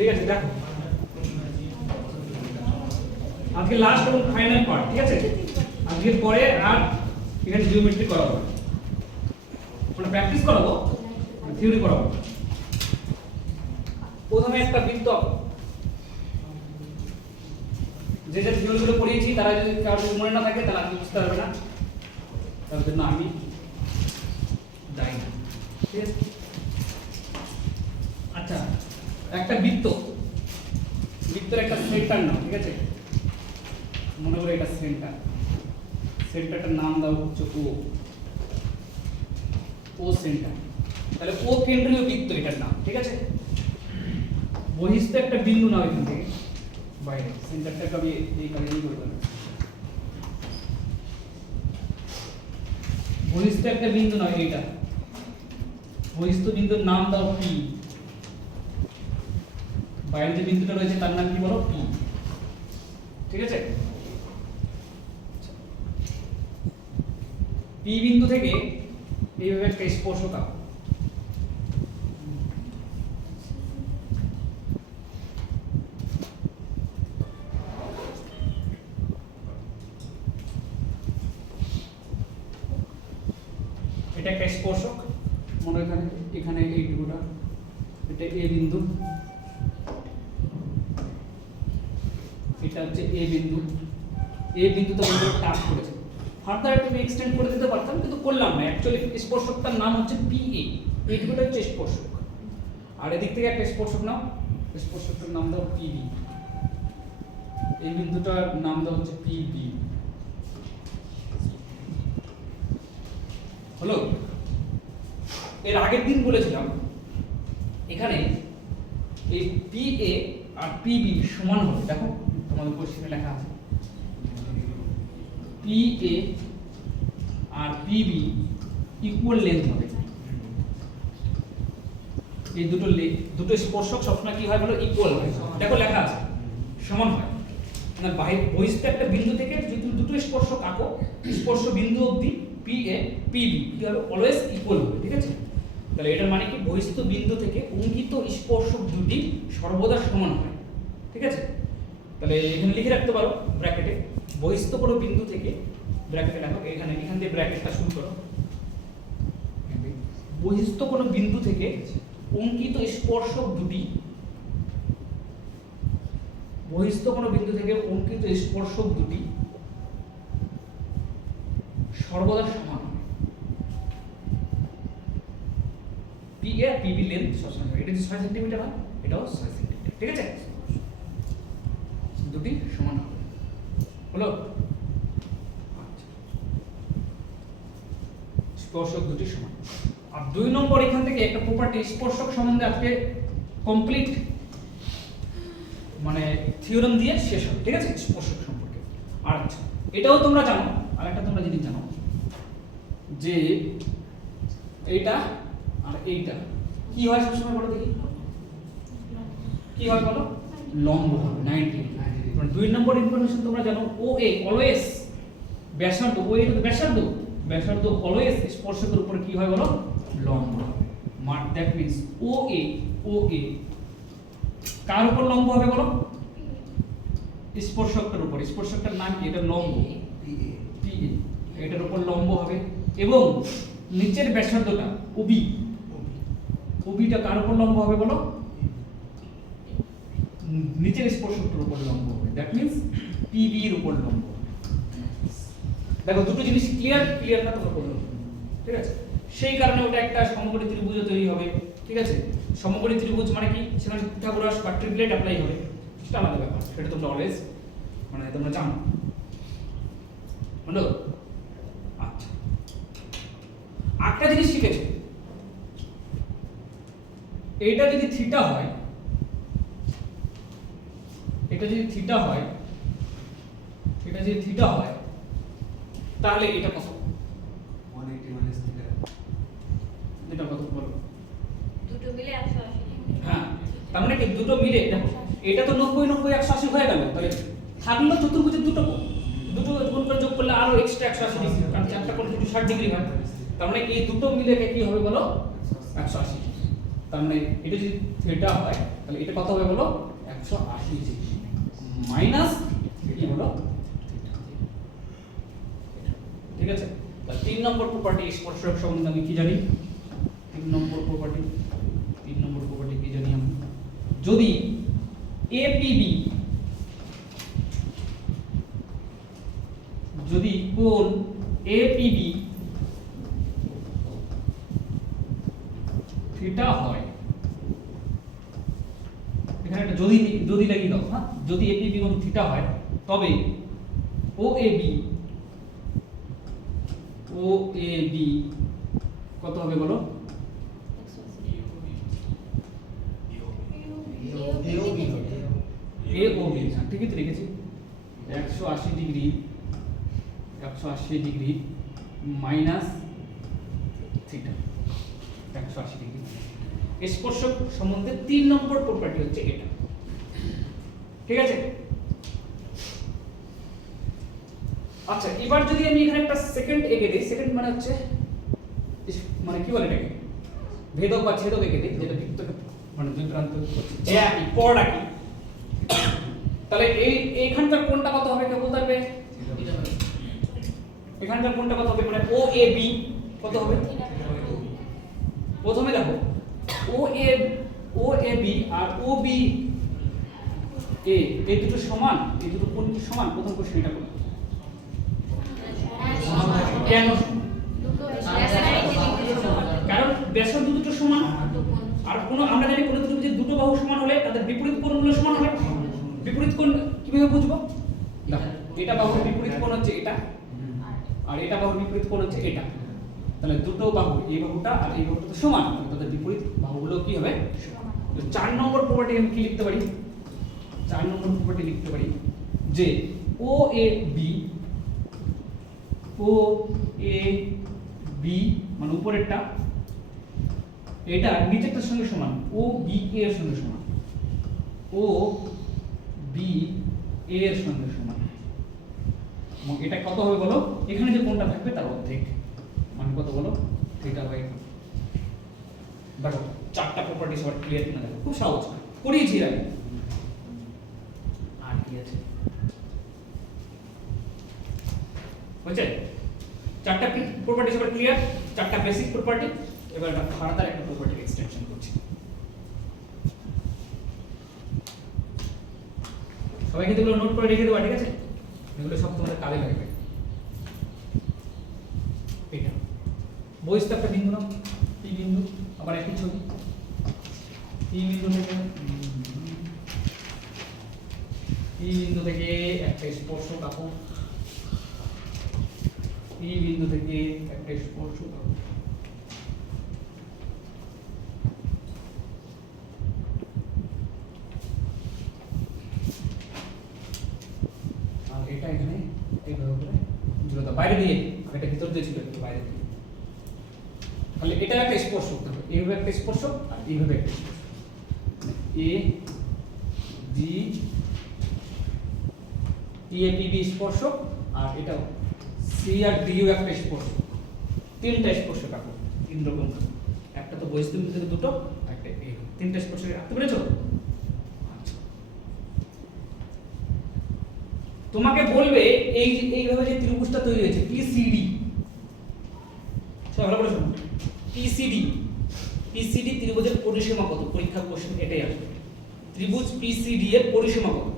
ঠিক আছে, দেখো আজকে লাস্ট এবং ফাইনাল পার্ট, ঠিক আছে। আজকের পরে আর এখানে জিওমেট্রি করাবো, মানে প্র্যাকটিস করাবো, থিওরি করাবো। প্রথমে একটা বৃত্ত, যে যে থিওরিগুলো পড়িয়েছি তারা যদি কারোর মনে না থাকে তাহলে আপনি বুঝতে পারবে না, তার জন্য আমি যাই না, ঠিক আছে। আচ্ছা, একটা বৃত্ত, বৃত্তের একটা সেন্টার নাও, ঠিক আছে। মনে করে এটা সেন্টার, সেন্টারটার নাম দাও হচ্ছে ও সেন্টার। তাহলে ও কেন্দ্রীয় বৃত্ত এটার নাম, ঠিক আছে। বহিস্থ একটা বিন্দু নাও এখান থেকে বাইরে, সেন্টারটাকে আমি এই কাজে করব। বহিস্থ একটা বিন্দু নাও এইটা, বহিস্থ বিন্দুর নাম দাও পি। বাইরে যে বিন্দুটা রয়েছে তার নাম কি বলো? পি, ঠিক আছে। পি বিন্দু থেকে এইভাবে একটা স্পর্শক আঁকো। এটা একটা স্পর্শক, মনে এখানে এখানে এই বিন্দুটা, এটা এ বিন্দু, এটা হচ্ছে এ বিন্দু। এ বিন্দুতে বন্ধু টাচ করেছে, ফার্দার একটু এক্সটেন্ড করে দিতে পারতাম কিন্তু করলাম না। অ্যাকচুয়ালি স্পর্শকটার নাম হচ্ছে পিএ, এইটুকুটা হচ্ছে স্পর্শক। আর এদিক থেকে একটা স্পর্শক নাও, স্পর্শকটার নাম দাও পিবি। এই বিন্দুটার নাম দাও হচ্ছে পিবি। হলো? এর আগের দিন বলেছিলাম এখানে এই পিএ আর পিবি সমান হবে। দেখো তোমাদের কোশ্চেনে লেখা আছে পিএ আর পিবি ইকুয়াল লেন্থ হবে। এই দুটো স্পর্শক সবসময় কি হয় বলো? ইকুয়াল হয়। দেখো লেখা আছে সমান হয়, মানে বহিস্থ একটা বিন্দু থেকে যদি দুটো স্পর্শক আঁকো, স্পর্শ বিন্দু অবধি পিএ পিবি কি হবে? অলওয়েজ ইকুয়াল হবে, ঠিক আছে। তাহলে এটার মানে কি? বহিস্থ বিন্দু থেকে অঙ্কিত স্পর্শক দুটি সর্বদা সমান হয়, ঠিক আছে। তাহলে এখানে লিখে রাখতে পারো ব্র্যাকেটে, বহিস্থ কোনো বিন্দু থেকে, ব্র্যাকেটে লেখো এখানে, এখান দিয়ে ব্র্যাকেটটা শুরু করো। বহিস্থ কোনো বিন্দু থেকে অঙ্কিত স্পর্শক দুটি, বহিস্থ কোনো বিন্দু থেকে অঙ্কিত স্পর্শক দুটি সর্বদা সমান। পি এ পিবি লেন্থ সমান হবে। এটা যে 6 সেন্টিমিটার হয়, এটাও 6 সেন্টিমিটার, ঠিক আছে। দুটি সমান হবে, হলো? আচ্ছা, স্পর্শক দুটি সমান। আর 2 নম্বর এখান থেকে একটা প্রপার্টি স্পর্শক সম্বন্ধে আজকে কমপ্লিট মানে থিওরেম দিয়ে শেষ হবে, ঠিক আছে, স্পর্শক সম্পর্কে। আর আচ্ছা, এটাও তোমরা জানো, আর একটা তোমরা জিনিস জানো যে এইটা আর এইটা কি হয় সবসময় বলো দেখি, কি হয় বলো? লম্ব হবে 90। 2 নম্বর ইনফরমেশন তোমরা জানো, ও এ অলওয়েজ ব্যাসার্ধ, ও এ তো ব্যাসার্ধ, ব্যাসার্ধ অলওয়েজ স্পর্শকের উপরে কি হয় বলো? লম্ব হবে। মার্ক দ্যাট মিন্স ও এ কার উপর লম্ব হবে বলো? স্পর্শকটার উপর। স্পর্শকটার নাম কি? এটা লম্ব, পিএ, এটার উপর লম্ব হবে। এবং নিচের ব্যাসার্ধটা ওবি, ওবিটা কার উপর লম্ব হবে বলো? নিচের স্পর্শকটার উপর লম্ব হবে। দ্যাট মিন্স পিবি এর উপর লম্ব হবে। দেখো দুটো জিনিস ক্লিয়ার না তোমরা বললো, ঠিক আছে। সেই কারণে ওটা একটা সমকোণী ত্রিভুজ তৈরি হবে, ঠিক আছে। সমকোণী ত্রিভুজ মানে কি? সেখানে পিথাগোরাস বা ট্রিপলেট অ্যাপ্লাই হবে, সেটা আলাদা ব্যাপার, সেটা তোমরা অলওয়েজ মানে তোমরা জানো, হলো? আচ্ছা, একটা জিনিস শিখেছো, এইটা যদি থিটা হয়, এটা যদি থিটা হয়, এটা যদি থিটা হয় তাহলে এটা কত? 180 মাইনাস থিটা। এটা কত বলো? দুটো মিলে 180। হ্যাঁ, তার মানে কি দুটো মিলে দেখো, এটা তো 90 90 180 হয়ে গেল। তাহলে থাকলো চতুর্ভুজের দুটো কোণ, দুটো গুণ করে যোগ করলে আরো এক্সট্রা 180 ডিগ্রি, কারণ চারটা কোণ যদি 60 ডিগ্রি হয়, তার মানে এই দুটো মিলে কি হবে বলো? 180 ডিগ্রি। তার মানে এটা যদি থিটা হয় তাহলে এটা কত হবে বলো 180 ডিগ্রি মাইনাস কি হলো থিটা। ঠিক আছে, তাহলে 3 নম্বর প্রপার্টি স্পর্শক সম্বন্ধে আমি কি জানি? 3 নম্বর প্রপার্টি কি জানি আমি? যদি এপিবি যদি কোণ এপিবি থিটা হয়, এখানে একটা যদি লাগিয়ে দাও, হ্যাঁ, যদি এপিবি কোণ থিটা হয় তবে ওএবি কত হবে বলো? AOB, হ্যাঁ ঠিকই তো লিখেছি, 180 ডিগ্রি মাইনাস থিটা, 180 ডিগ্রি। স্পর্শক সম্বন্ধে 3 নম্বর প্রপার্টি হচ্ছে এটা। ঠিক আছে, আচ্ছা এবার যদি আমি এখানে একটা সেকেন্ড এঁকে দিই, সেকেন্ড মানে হচ্ছে মানে কি বলে এটাকে, ভেদক বা ছেদক এঁকে দিই, যেটা বৃত্তকে মানে দুই প্রান্ত যে একই পড় একই, তাহলে এইখানকার কোণটা কত হবে কেউ বলতে পারবে? এখানকার কোণটা কত হবে? মানে OAB কত হবে? প্রথমে দেখো OAB আর OBA এই দুটো সমান, এই দুটো কোণ কি সমান? প্রথম কোশ্চেন এটা বলো কেন? কারণ ব্যাসার্ধ দুটো সমান, আর কোনো আমরা জানি কোনো দুটো বাহু সমান হলে তাদের বিপরীত কোণগুলো সমান হবে। বিপরীত কোণ কিভাবে বুঝবো? দেখো এটা বাহুর বিপরীত কোণ হচ্ছে এটা, আর এটা বাহুর বিপরীত কোণ হচ্ছে এটা, তাহলে দুটো বাহু এই বাহুটা আর এই বাহুটা তো সমান, তাদের বিপরীত বাহুগুলো কি হবে? তো 4 নম্বর প্রপার্টি আমি কি লিখতে পারি? 4 নম্বর প্রপার্টি লিখতে পারি যে OAB মানে উপরেরটা এটা নিচেরটার সঙ্গে সমান, OBA এর সঙ্গে সমান, OBA এর সঙ্গে সমান। এবং এটা কত হবে বলো? এখানে যে কোণটা থাকবে তার অর্ধেক, মানে কত বলো? Theta by 2। দেখো 4টা প্রপার্টি সবার ক্লিয়ার কিনা দেখো, খুব সহজ করিয়েছি আমি। আর কি আছে? বুঝছে? 4টা প্রপার্টি সবার ক্লিয়ার, 4টা বেসিক প্রপার্টি। এবার একটা ফার্দার একটা প্রপার্টি এক্সটেনশন করছি। সবাই কিন্তু এগুলো নোট করে রেখে দেবো, ঠিক আছে? এগুলো সব তোমাদের কাজে লাগবে। এটা বহিস্থ একটা বিন্দু নাও, পি বিন্দু, আবার একই ছবি। পি বিন্দু থেকে একটা স্পর্শক আঁকো, পি বিন্দু থেকে একটা স্পর্শক আঁকো। আর এটা এখানে এইভাবে করে জুড়ে বাইরে দিয়ে, আর এটা ভিতর দিয়ে ছিল একটু বাইরে দিয়ে, তাহলে এটা একটা স্পর্শক থাকবে, এইভাবে একটা স্পর্শক আর এইভাবে একটা স্পর্শক, এ জি EAPB স্পর্শক, আর এটাও সি আর ডিও একটা স্পর্শক। 3টা স্পর্শক আঁকো, 3 রকম, একটা তো বহিস্থ বিন্দু থেকে দুটো, একটা এই 3টা স্পর্শক আঁকতে পেরেছো? আচ্ছা, তোমাকে বলবে এইভাবে যে ত্রিভুজটা তৈরি হয়েছে PCD, সব ভালো করে শোনো, PCD ত্রিভুজের পরিসীমা কত? পরীক্ষা কোশ্চেন এটাই আসবে। ত্রিভুজ PCD এর পরিসীমা কত?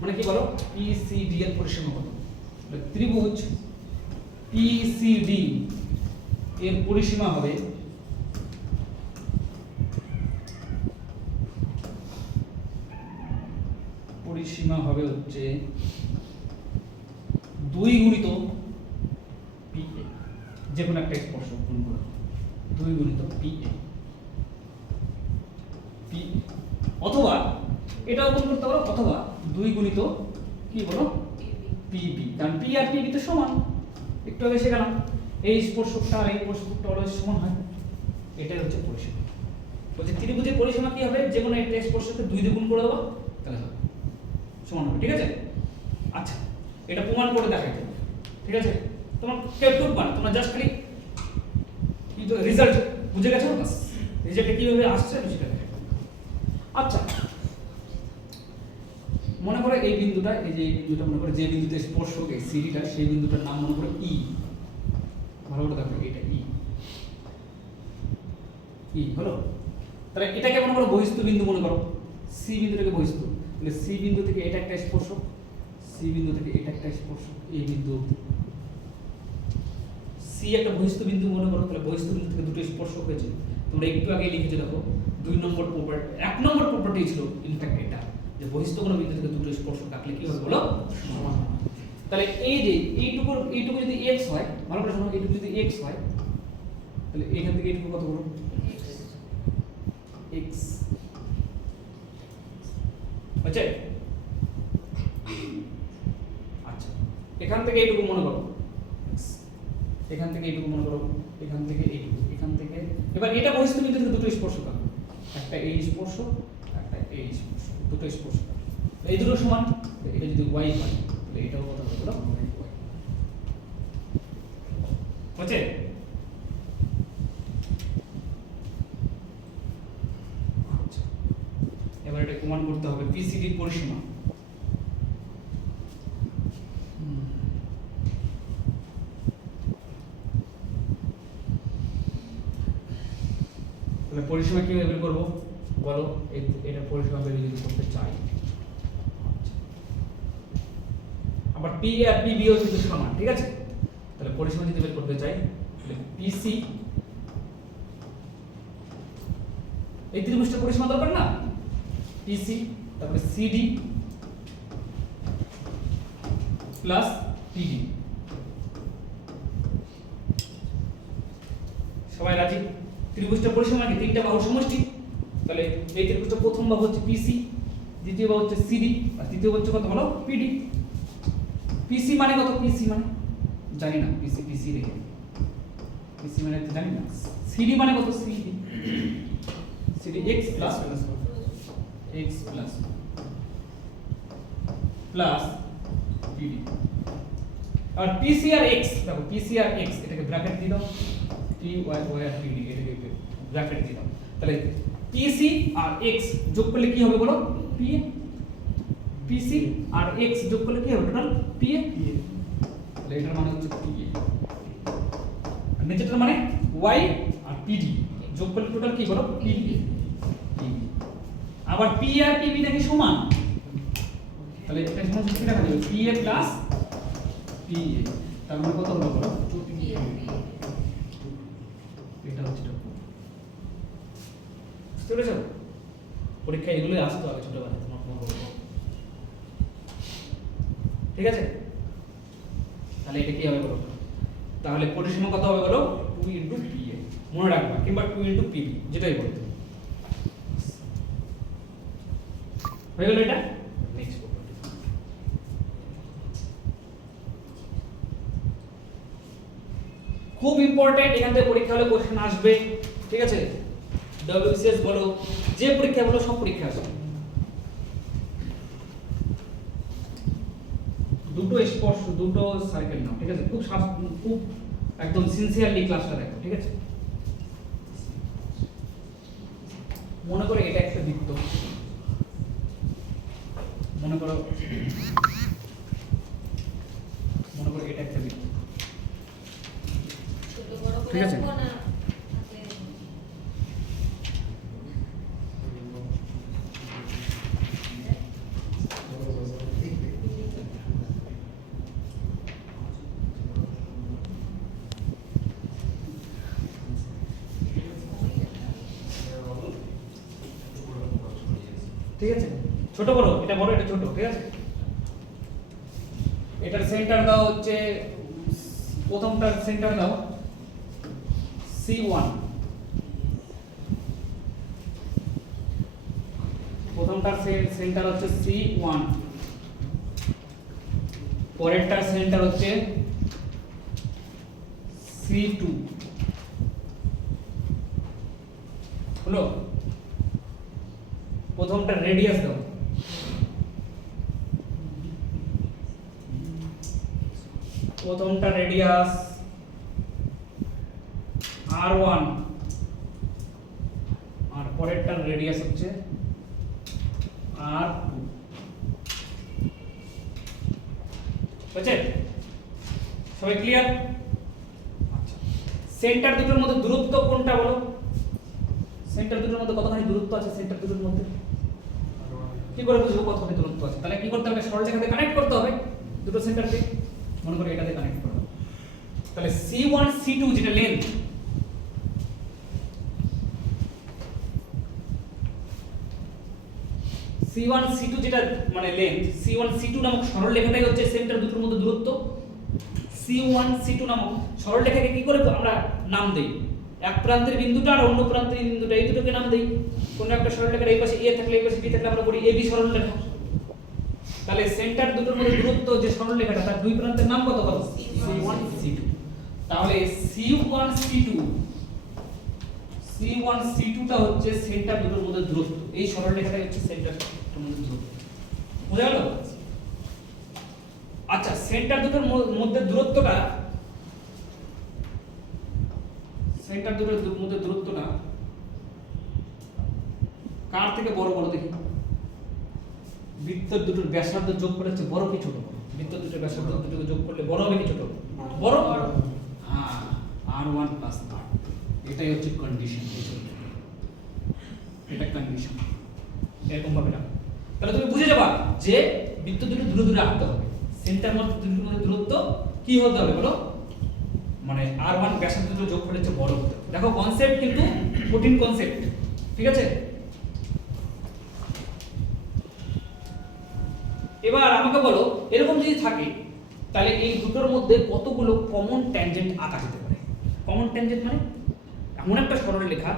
মানে কি বলো? PCD এর পরিসীমা কত? ত্রিভুজ PCD এর পরিসীমা হবে হচ্ছে 2 গুণিত PA, যে কোনো একটা স্পর্শক গুণ করো, 2 গুণিত PA, অথবা এটাও গুণ করতে পারো, অথবা 2 গুণিত কি বলো? PB, কারণ P আর PB তো সমান, একটু আগে শেখালাম, এই স্পর্শকটা আর এই স্পর্শকটা অলওয়েজ সমান হয়, এটাই হচ্ছে পরিসীমা। বলছে ত্রিভুজের পরিসীমা কি হবে? যে কোনো একটা স্পর্শককে 2 দিয়ে গুণ করে দেবো, তাহলে হবে সমান হবে, ঠিক আছে? আচ্ছা, এটা প্রমাণ করে দেখাইতে হবে, ঠিক আছে? তোমার কেউ টুকবা না, তোমরা জাস্ট খালি কিন্তু রেজাল্ট বুঝে গেছো, বাস রেজাল্টটা কিভাবে আসছে আমি সেটা দেখাবো। আচ্ছা, মনে করো এই বিন্দুটা, এই যে এই বিন্দুটা মনে করো যে বিন্দুতে স্পর্শক এই সিডিটা, সেই বিন্দুটার নাম মনে করো ই। ভালো করে দেখো, এটা ই, ই হলো। তাহলে এটাকে মনে করো বহিস্থ বিন্দু মনে করো, সি বিন্দুটাকে বহিস্থ। তাহলে সি বিন্দু থেকে এটা একটা স্পর্শক, সি বিন্দু থেকে এটা একটা স্পর্শক, এই বিন্দু সি একটা বহিস্থ বিন্দু মনে করো। তাহলে বহিস্থ বিন্দু থেকে দুটো স্পর্শক হয়েছে, তোমরা একটু আগে লিখেছো দেখো 2 নম্বর প্রপার্টি, 1 নম্বর প্রপার্টি ছিল ইনফ্যাক্ট এটা, যে বহিস্থ কোনো বিন্দু থেকে দুটো স্পর্শক থাকলে কি হবে বলো, সমান। তাহলে এই যে এইটুকু যদি x হয়, ভালো করে শোনো, এইটুকু যদি x হয়, তাহলে এখান থেকে এইটুকু কত বলো, x আচ্ছা। আচ্ছা, এখান থেকে এইটুকু মনে করো, এখান থেকে এইটুকু মনে করো, এখান থেকে এইটুকু, এখান থেকে এবার এটা বহিস্থ বিন্দু থেকে দুটো স্পর্শক আছে, একটা এই স্পর্শক, একটা এই স্পর্শক, দুটো স্পর্শক। এই দুটো সমান, এটা যদি y হয় তাহলে এটাও কত হবে বলো, y হচ্ছে। আচ্ছা, এবার এটা প্রমাণ করতে হবে PCD এর পরিসীমা। তাহলে পরিসীমা কিভাবে বের করব বলো, এটা পরিসীমা বের যদি করতে চাই, আবার P আর PB ও কিন্তু সমান, ঠিক আছে। তাহলে পরিসীমা যদি বের করতে চাই, তাহলে PC, এই ত্রিভুজটা পরিসীমা দরকার না, PC তারপরে CD প্লাস PD। সবাই রাজি? ত্রিভুজটার পরিসীমা কি, তিনটা বাহুর সমষ্টি। তাহলে এই ত্রিভুজটার প্রথম বাহু হচ্ছে PC, দ্বিতীয় বাহু হচ্ছে CD, আর তৃতীয় বাহু হচ্ছে কত বলো, PD। PC মানে কত, PC মানে জানি না, PC রেখে PC মানে তো জানি না। CD মানে কত, CD x প্লাস PD। আর PC আর x, দেখো PC আর x এটাকে ব্র্যাকেট দিয়ে দাও, P y আর PD এটাকে ব্র্যাকেট দিয়ে দাও। তাহলে PC আর x যোগ করলে কি হবে বলো, PA। PC আর x যোগ করলে কি হবে টোটাল, PA। তাহলে এটার মানে হচ্ছে PA, আর নিচেরটার মানে y আর PD যোগ করলে টোটাল কি বলো, PB। আবার P আর PB নাকি সমান, তাহলে এটা সমান কি দেখা যাবে, PA প্লাস PA, তার মানে কত হলো বলো, 2PA। এটা হচ্ছে বুঝতে পেরেছো? পরীক্ষায় এগুলোই আসতো আগে ছোটবেলায়, তোমার মনে হবে, ঠিক আছে। তাহলে এটা কি হবে বলো, তাহলে পরিসীমা কত হবে বলো, 2 ইনটু PA মনে রাখবা, কিংবা 2 ইনটু PB যেটাই বলতে হয়ে গেল। এটা নেক্সট প্রপার্টি, খুব ইম্পর্টেন্ট, এখান থেকে পরীক্ষা হলে কোশ্চেন আসবে, ঠিক আছে। WCS বলো, যে পরীক্ষা বলো, সব পরীক্ষা আসবে। দুটো স্পর্শ, দুটো সার্কেল নাও, ঠিক আছে। খুব একদম সিনসিয়ারলি ক্লাসটা দেখো, ঠিক আছে। মনে করো এটা একটা বৃত্ত, মনে করো এটা একটা বৃত্ত, ছোট বড় করে ঠিক আছে। রাখবো না হাতে? ঠিক আছে, ছোট বড়, এটা বড় এটা ছোট, ঠিক আছে। এটার সেন্টার দাও হচ্ছে, প্রথমটার সেন্টার দাও C1, প্রথমটার সেন্টার হচ্ছে C1, পরেরটার সেন্টার হচ্ছে C2, হলো। প্রথমটার রেডিয়াস দাও, প্রথমটা রেডিয়াস R1, পরেরটার রেডিয়াস হচ্ছে R2 বুঝছেন সবাই ক্লিয়ার আচ্ছা সেন্টার দুটোর মধ্যে দূরত্ব কোনটা বলো সেন্টার দুটোর মধ্যে কতখানি দূরত্ব আছে সেন্টার দুটোর মধ্যে কি করে বুঝবো কতখানি দূরত্ব আছে তাহলে কি করতে হবে সরলরেখাতে কানেক্ট করতে হবে দুটো সেন্টারকে মনে করে এটাতে কানেক্ট করো তাহলে C1 C2 যেটা লেন্থ C1 C2 যেটা মানে লেন্থ C1 C2 নামক সরলরেখাটাই হচ্ছে সেন্টার দুটোর মধ্যে দূরত্ব C1 C2 নামক সরলরেখাকে কি করে আমরা নাম দেই এক প্রান্তের বিন্দুটা আর অন্য প্রান্তের বিন্দুটা এই দুটোকে নাম দেই কোন একটা সরলরেখার এই পাশে A থাকলে এই পাশে B থাকলে আমরা বলি AB সরলরেখা তাহলে সেন্টার দুটোর মধ্যে দূরত্ব যে সরলরেখাটা তার দুই প্রান্তের নাম কত কত C1 C2 তাহলে C1 C2 টা হচ্ছে সেন্টার দুটোর মধ্যে দূরত্ব এই সরলরেখাটাই হচ্ছে সেন্টার দুটোর মধ্যে দূরত্ব বুঝা গেল আচ্ছা সেন্টার দুটোর মধ্যে দূরত্বটা কার থেকে বড় বড় দেখি বৃত্ত দুটোর ব্যাসার্ধ যোগ করে হচ্ছে বড় কি ছোট বৃত্ত দুটোর ব্যাসার্ধ দুটোকে যোগ করলে বড় হবে কি ছোট বড় হ্যাঁ R1 + R এটাই হচ্ছে কন্ডিশন এটা কন্ডিশন এরকম ভাবে না তাহলে তুমি বুঝে যাবা যে বৃত্ত দুটো দূরে দূরে রাখতে হবে সেন্টার মধ্যে দুটোর মধ্যে দূরত্ব কি হতে হবে বলো মানে R1 ব্যাসার্ধ দুটো যোগ করে হচ্ছে বড় হতে হবে দেখো কনসেপ্ট কিন্তু কঠিন কনসেপ্ট ঠিক আছে এবার আমাকে বলো এরকম যদি থাকে তাহলে এই দুটোর মধ্যে কতগুলো কমন ট্যানজেন্ট আঁকা যেতে পারে কমন ট্যানজেন্ট মানে এমন একটা সরলরেখা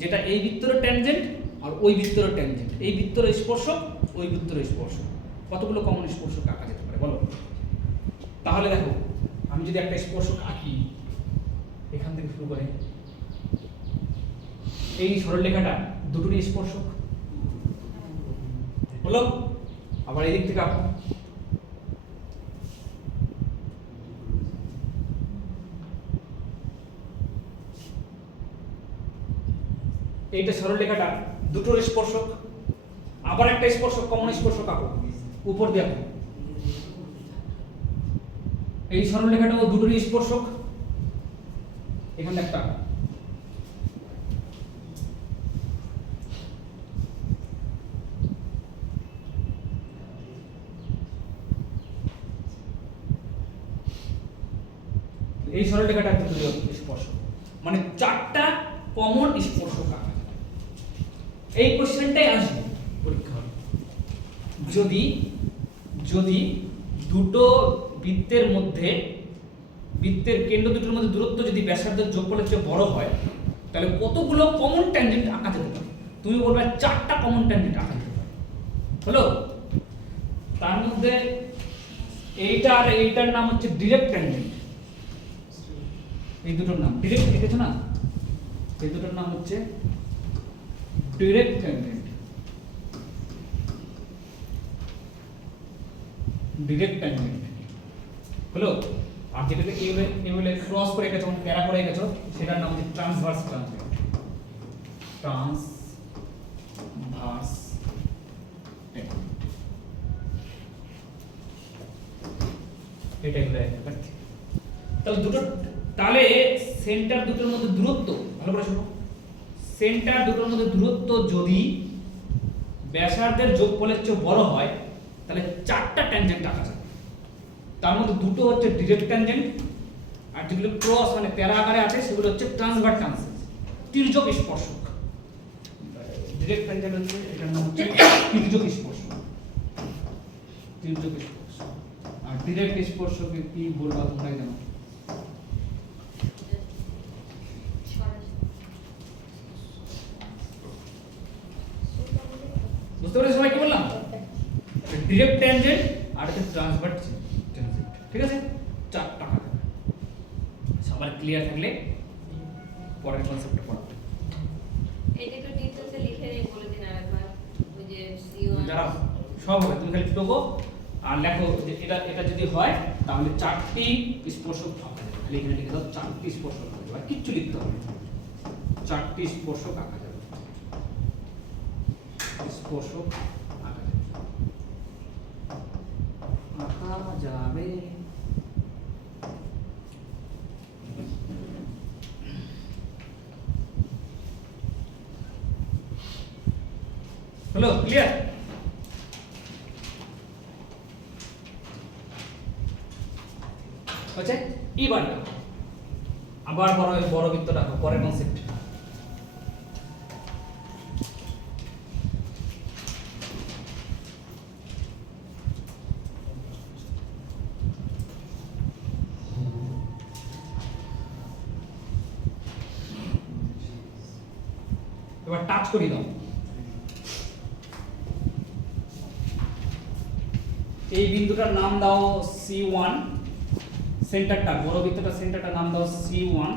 যেটা এই বৃত্তের ট্যানজেন্ট আর ওই বৃত্তের ট্যানজেন্ট এই বৃত্তের স্পর্শক ওই বৃত্তের স্পর্শক কতগুলো কমন স্পর্শক আঁকা যেতে পারে বলো তাহলে দেখো আমি যদি একটা স্পর্শক আঁকি এখান থেকে শুরু করে এই সরলরেখাটা দুটোরই স্পর্শক হলো আবার এই দিক থেকে আঁকো এইটা সরলরেখাটা দুটোর স্পর্শক আবার একটা স্পর্শক কমন স্পর্শক আঁকো উপর দিয়ে আঁকো এই সরলরেখাটাও দুটোরই স্পর্শক এখানে একটা এই সরলরেখাটা দুটোরই স্পর্শক মানে চারটা কমন স্পর্শক আঁকা এই কোশ্চেনটাই আসবে পরীক্ষা যদি যদি দুটো বৃত্তের মধ্যে বৃত্তের কেন্দ্র দুটোর মধ্যে দূরত্ব যদি ব্যাসার্ধের যোগফলের চেয়ে বড় হয় তাহলে কতগুলো কমন ট্যানজেন্ট আঁকা যেতে পারে তুমি বলবে চারটা কমন ট্যানজেন্ট আঁকা যেতে পারে হলো তার মধ্যে এইটা আর এইটার নাম হচ্ছে ডিরেক্ট ট্যানজেন্ট এই দুটোর নাম ডিরেক্ট লিখেছো না এই দুটোর নাম হচ্ছে ডিরেক্ট ট্যানজেন্ট হলো আর যেটাকে এভাবে ক্রস করে গেছো প্যারা করে গেছো সেটার নাম হচ্ছে ট্রান্সভার্স ট্যানজেন্ট এটা এগুলো তাহলে দুটো তাহলে সেন্টার দুটোর মধ্যে দূরত্ব ভালো করে শোনো সেন্টার দুটোর মধ্যে দূরত্ব যদি ব্যাসার্ধের যোগফলের চেয়ে বড় হয় তাহলে চারটা ট্যানজেন্ট আঁকা যাবে তার মধ্যে দুটো হচ্ছে ডিরেক্ট ট্যানজেন্ট আর যেগুলো ক্রস মানে প্যারা আকারে আছে সেগুলো হচ্ছে ট্রান্সভার্স ট্যানজেন্ট তির্যক স্পর্শক ডিরেক্ট ট্যানজেন্ট হচ্ছে এটার নাম হচ্ছে তির্যক স্পর্শক আর ডিরেক্ট স্পর্শকে কি বলবো তোমরা জানো বুঝতে পেরেছো সবাই কি বললাম ডিরেক্ট ট্যানজেন্ট আর একটা ট্রান্সভার্স ট্যানজেন্ট ঠিক আছে চারটা সবার ক্লিয়ার থাকলে পরের কনসেপ্টে পড়াবো এটা একটু ডিটেইলসে লিখে বলে দিন আরেকবার ওই যে C1 দাঁড়াও সব হবে তুমি খালি টোকো আর লেখো যে এটা যদি হয় তাহলে চারটি স্পর্শক আঁকা যাবে খালি এখানে লিখে দাও চারটি স্পর্শক আঁকা যাবে কিচ্ছু লিখতে হবে না চারটি স্পর্শক আঁকা যাবে স্পর্শক আঁকা যাবে। হলো ক্লিয়ার? হচ্ছে এবার আবার বড় বড় বৃত্ত রাখো, পরের কনসেপ্ট। এবার টাচ করি দাও। এই বিন্দুটার নাম দাও C1, সেন্টারটা বড় বৃত্তটার সেন্টারটার নাম দাও C1,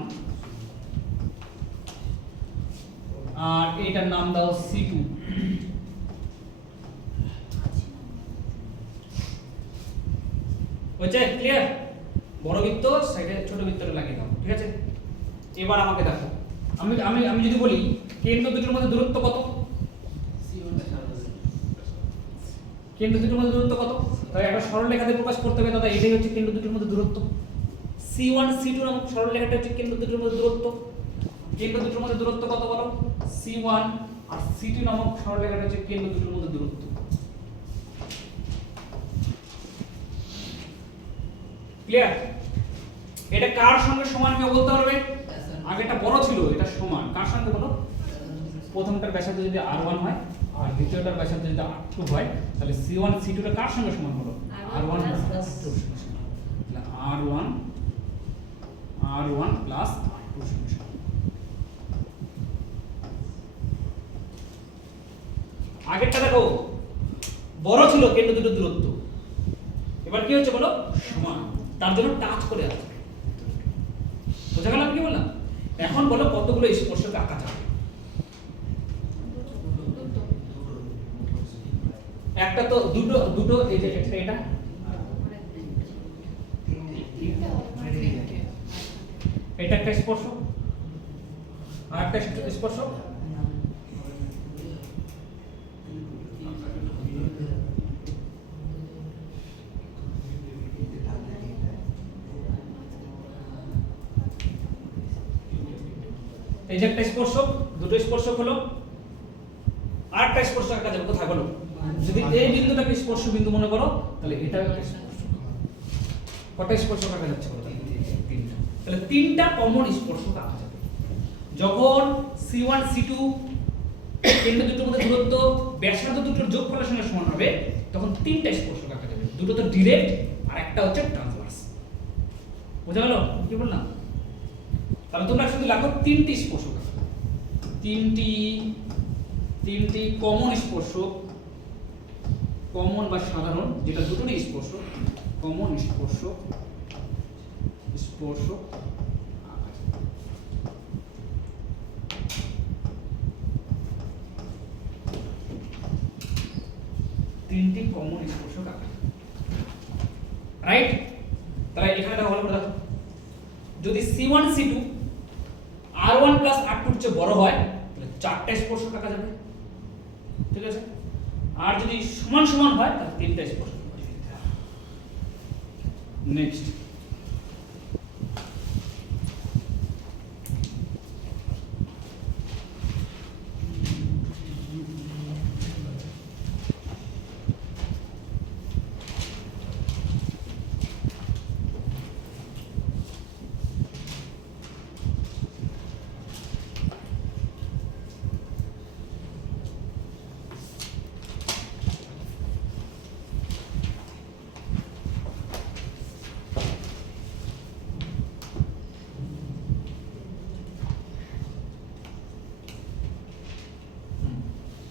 আর এটার নাম দাও C2। হচ্ছে ক্লিয়ার? বড় বৃত্ত সাইডে ছোট বৃত্তটা লাগিয়ে দাও, ঠিক আছে? এবার আমাকে দেখো, আমি আমি আমি যদি বলি কেন্দ্র দুটোর মধ্যে দূরত্ব কত? কেন্দ্র দুটোর মধ্যে দূরত্ব কত? তাই একটা সরলরেখা দিয়ে প্রকাশ করতে হবে দাদা, এটাই হচ্ছে কেন্দ্র দুটোর মধ্যে দূরত্ব। C1 C2 নামক সরলরেখাটা হচ্ছে কেন্দ্র দুটোর মধ্যে দূরত্ব। কেন্দ্র দুটোর মধ্যে দূরত্ব কত বলো? C1 আর C2 নামক সরলরেখাটা হচ্ছে কেন্দ্র দুটোর মধ্যে দূরত্ব। ক্লিয়ার? এটা কার সঙ্গে সমান কেউ বলতে পারবে? আগেটা বড় ছিল, এটা সমান কার সঙ্গে বলো? প্রথমটার ব্যাসার্ধ যদি R1 হয় আর দ্বিতীয়টার ব্যাসার্ধ যদি R2 হয়, তাহলে C1 C2 টা কার সঙ্গে সমান হলো? R1 প্লাস R2 এর সঙ্গে সমান। তাহলে R1 প্লাস R2 এর সঙ্গে সমান। আগেরটা দেখো বড় ছিল কেন্দ্র দুটোর দূরত্ব, এবার কি হচ্ছে বলো? সমান। তার জন্য টাচ করে আছে। বোঝা গেল আমি কি বললাম? এখন বলো কতগুলো স্পর্শক আঁকা যাবে? একটা তো দুটো দুটো, এই যে এটা এটা একটা স্পর্শক, আর একটা স্পর্শক। এই যে একটা স্পর্শক, দুটো স্পর্শক হলো, আর একটা স্পর্শক আঁকা যাবে কোথায় বলো? যদি এই বিন্দুটাকে স্পর্শ বিন্দু মনে করো, তাহলে এটা একটা স্পর্শক। কটা স্পর্শক আঁকা যাচ্ছে বলো? তিনটা। তাহলে তিনটা কমন স্পর্শক আঁকা যাবে। যখন C1 C2 কেন্দ্র দুটোর মধ্যে দূরত্ব ব্যাসার্ধ দুটোর যোগফলের সঙ্গে সমান হবে, তখন তিনটা স্পর্শক আঁকা যাবে। দুটো তো ডিরেক্ট আর একটা হচ্ছে ট্রান্সভার্স। বোঝা গেল কি বললাম? তাহলে তোমরা শুধু লাগো তিনটি স্পর্শক, তিনটি কমন স্পর্শক, কমন বা সাধারণ, যেটা দুটোরই স্পর্শক, কমন স্পর্শক তিনটি কমন স্পর্শক আঁকা, রাইট? তাহলে এখানে দেখো ভালো করে দেখো, যদি C1 C2 R1 plus R2 এর চেয়ে বড় হয়, তাহলে চারটা স্পর্শক আঁকা যাবে, ঠিক আছে? আর যদি সমান সমান হয়, তাহলে তিনটা স্পর্শক। নেক্সট,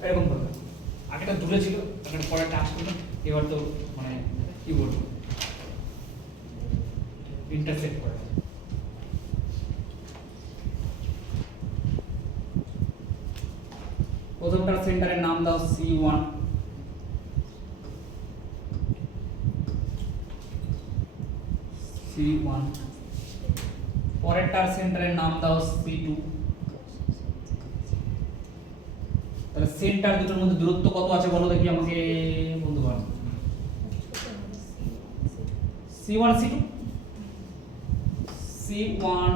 এরকম করবে। আগেটা দূরে ছিল, এখন পরে টাচ করলাম, এবার তো মানে কি বলবো, ইন্টারসেক্ট করে। প্রথমটার সেন্টারের নাম দাও C1, পরেরটার সেন্টারের নাম দাও C2, তাহলে সেন্টার দুটোর মধ্যে দূরত্ব কত আছে বলো দেখি আমাকে বন্ধুগণ। C1 C2 C1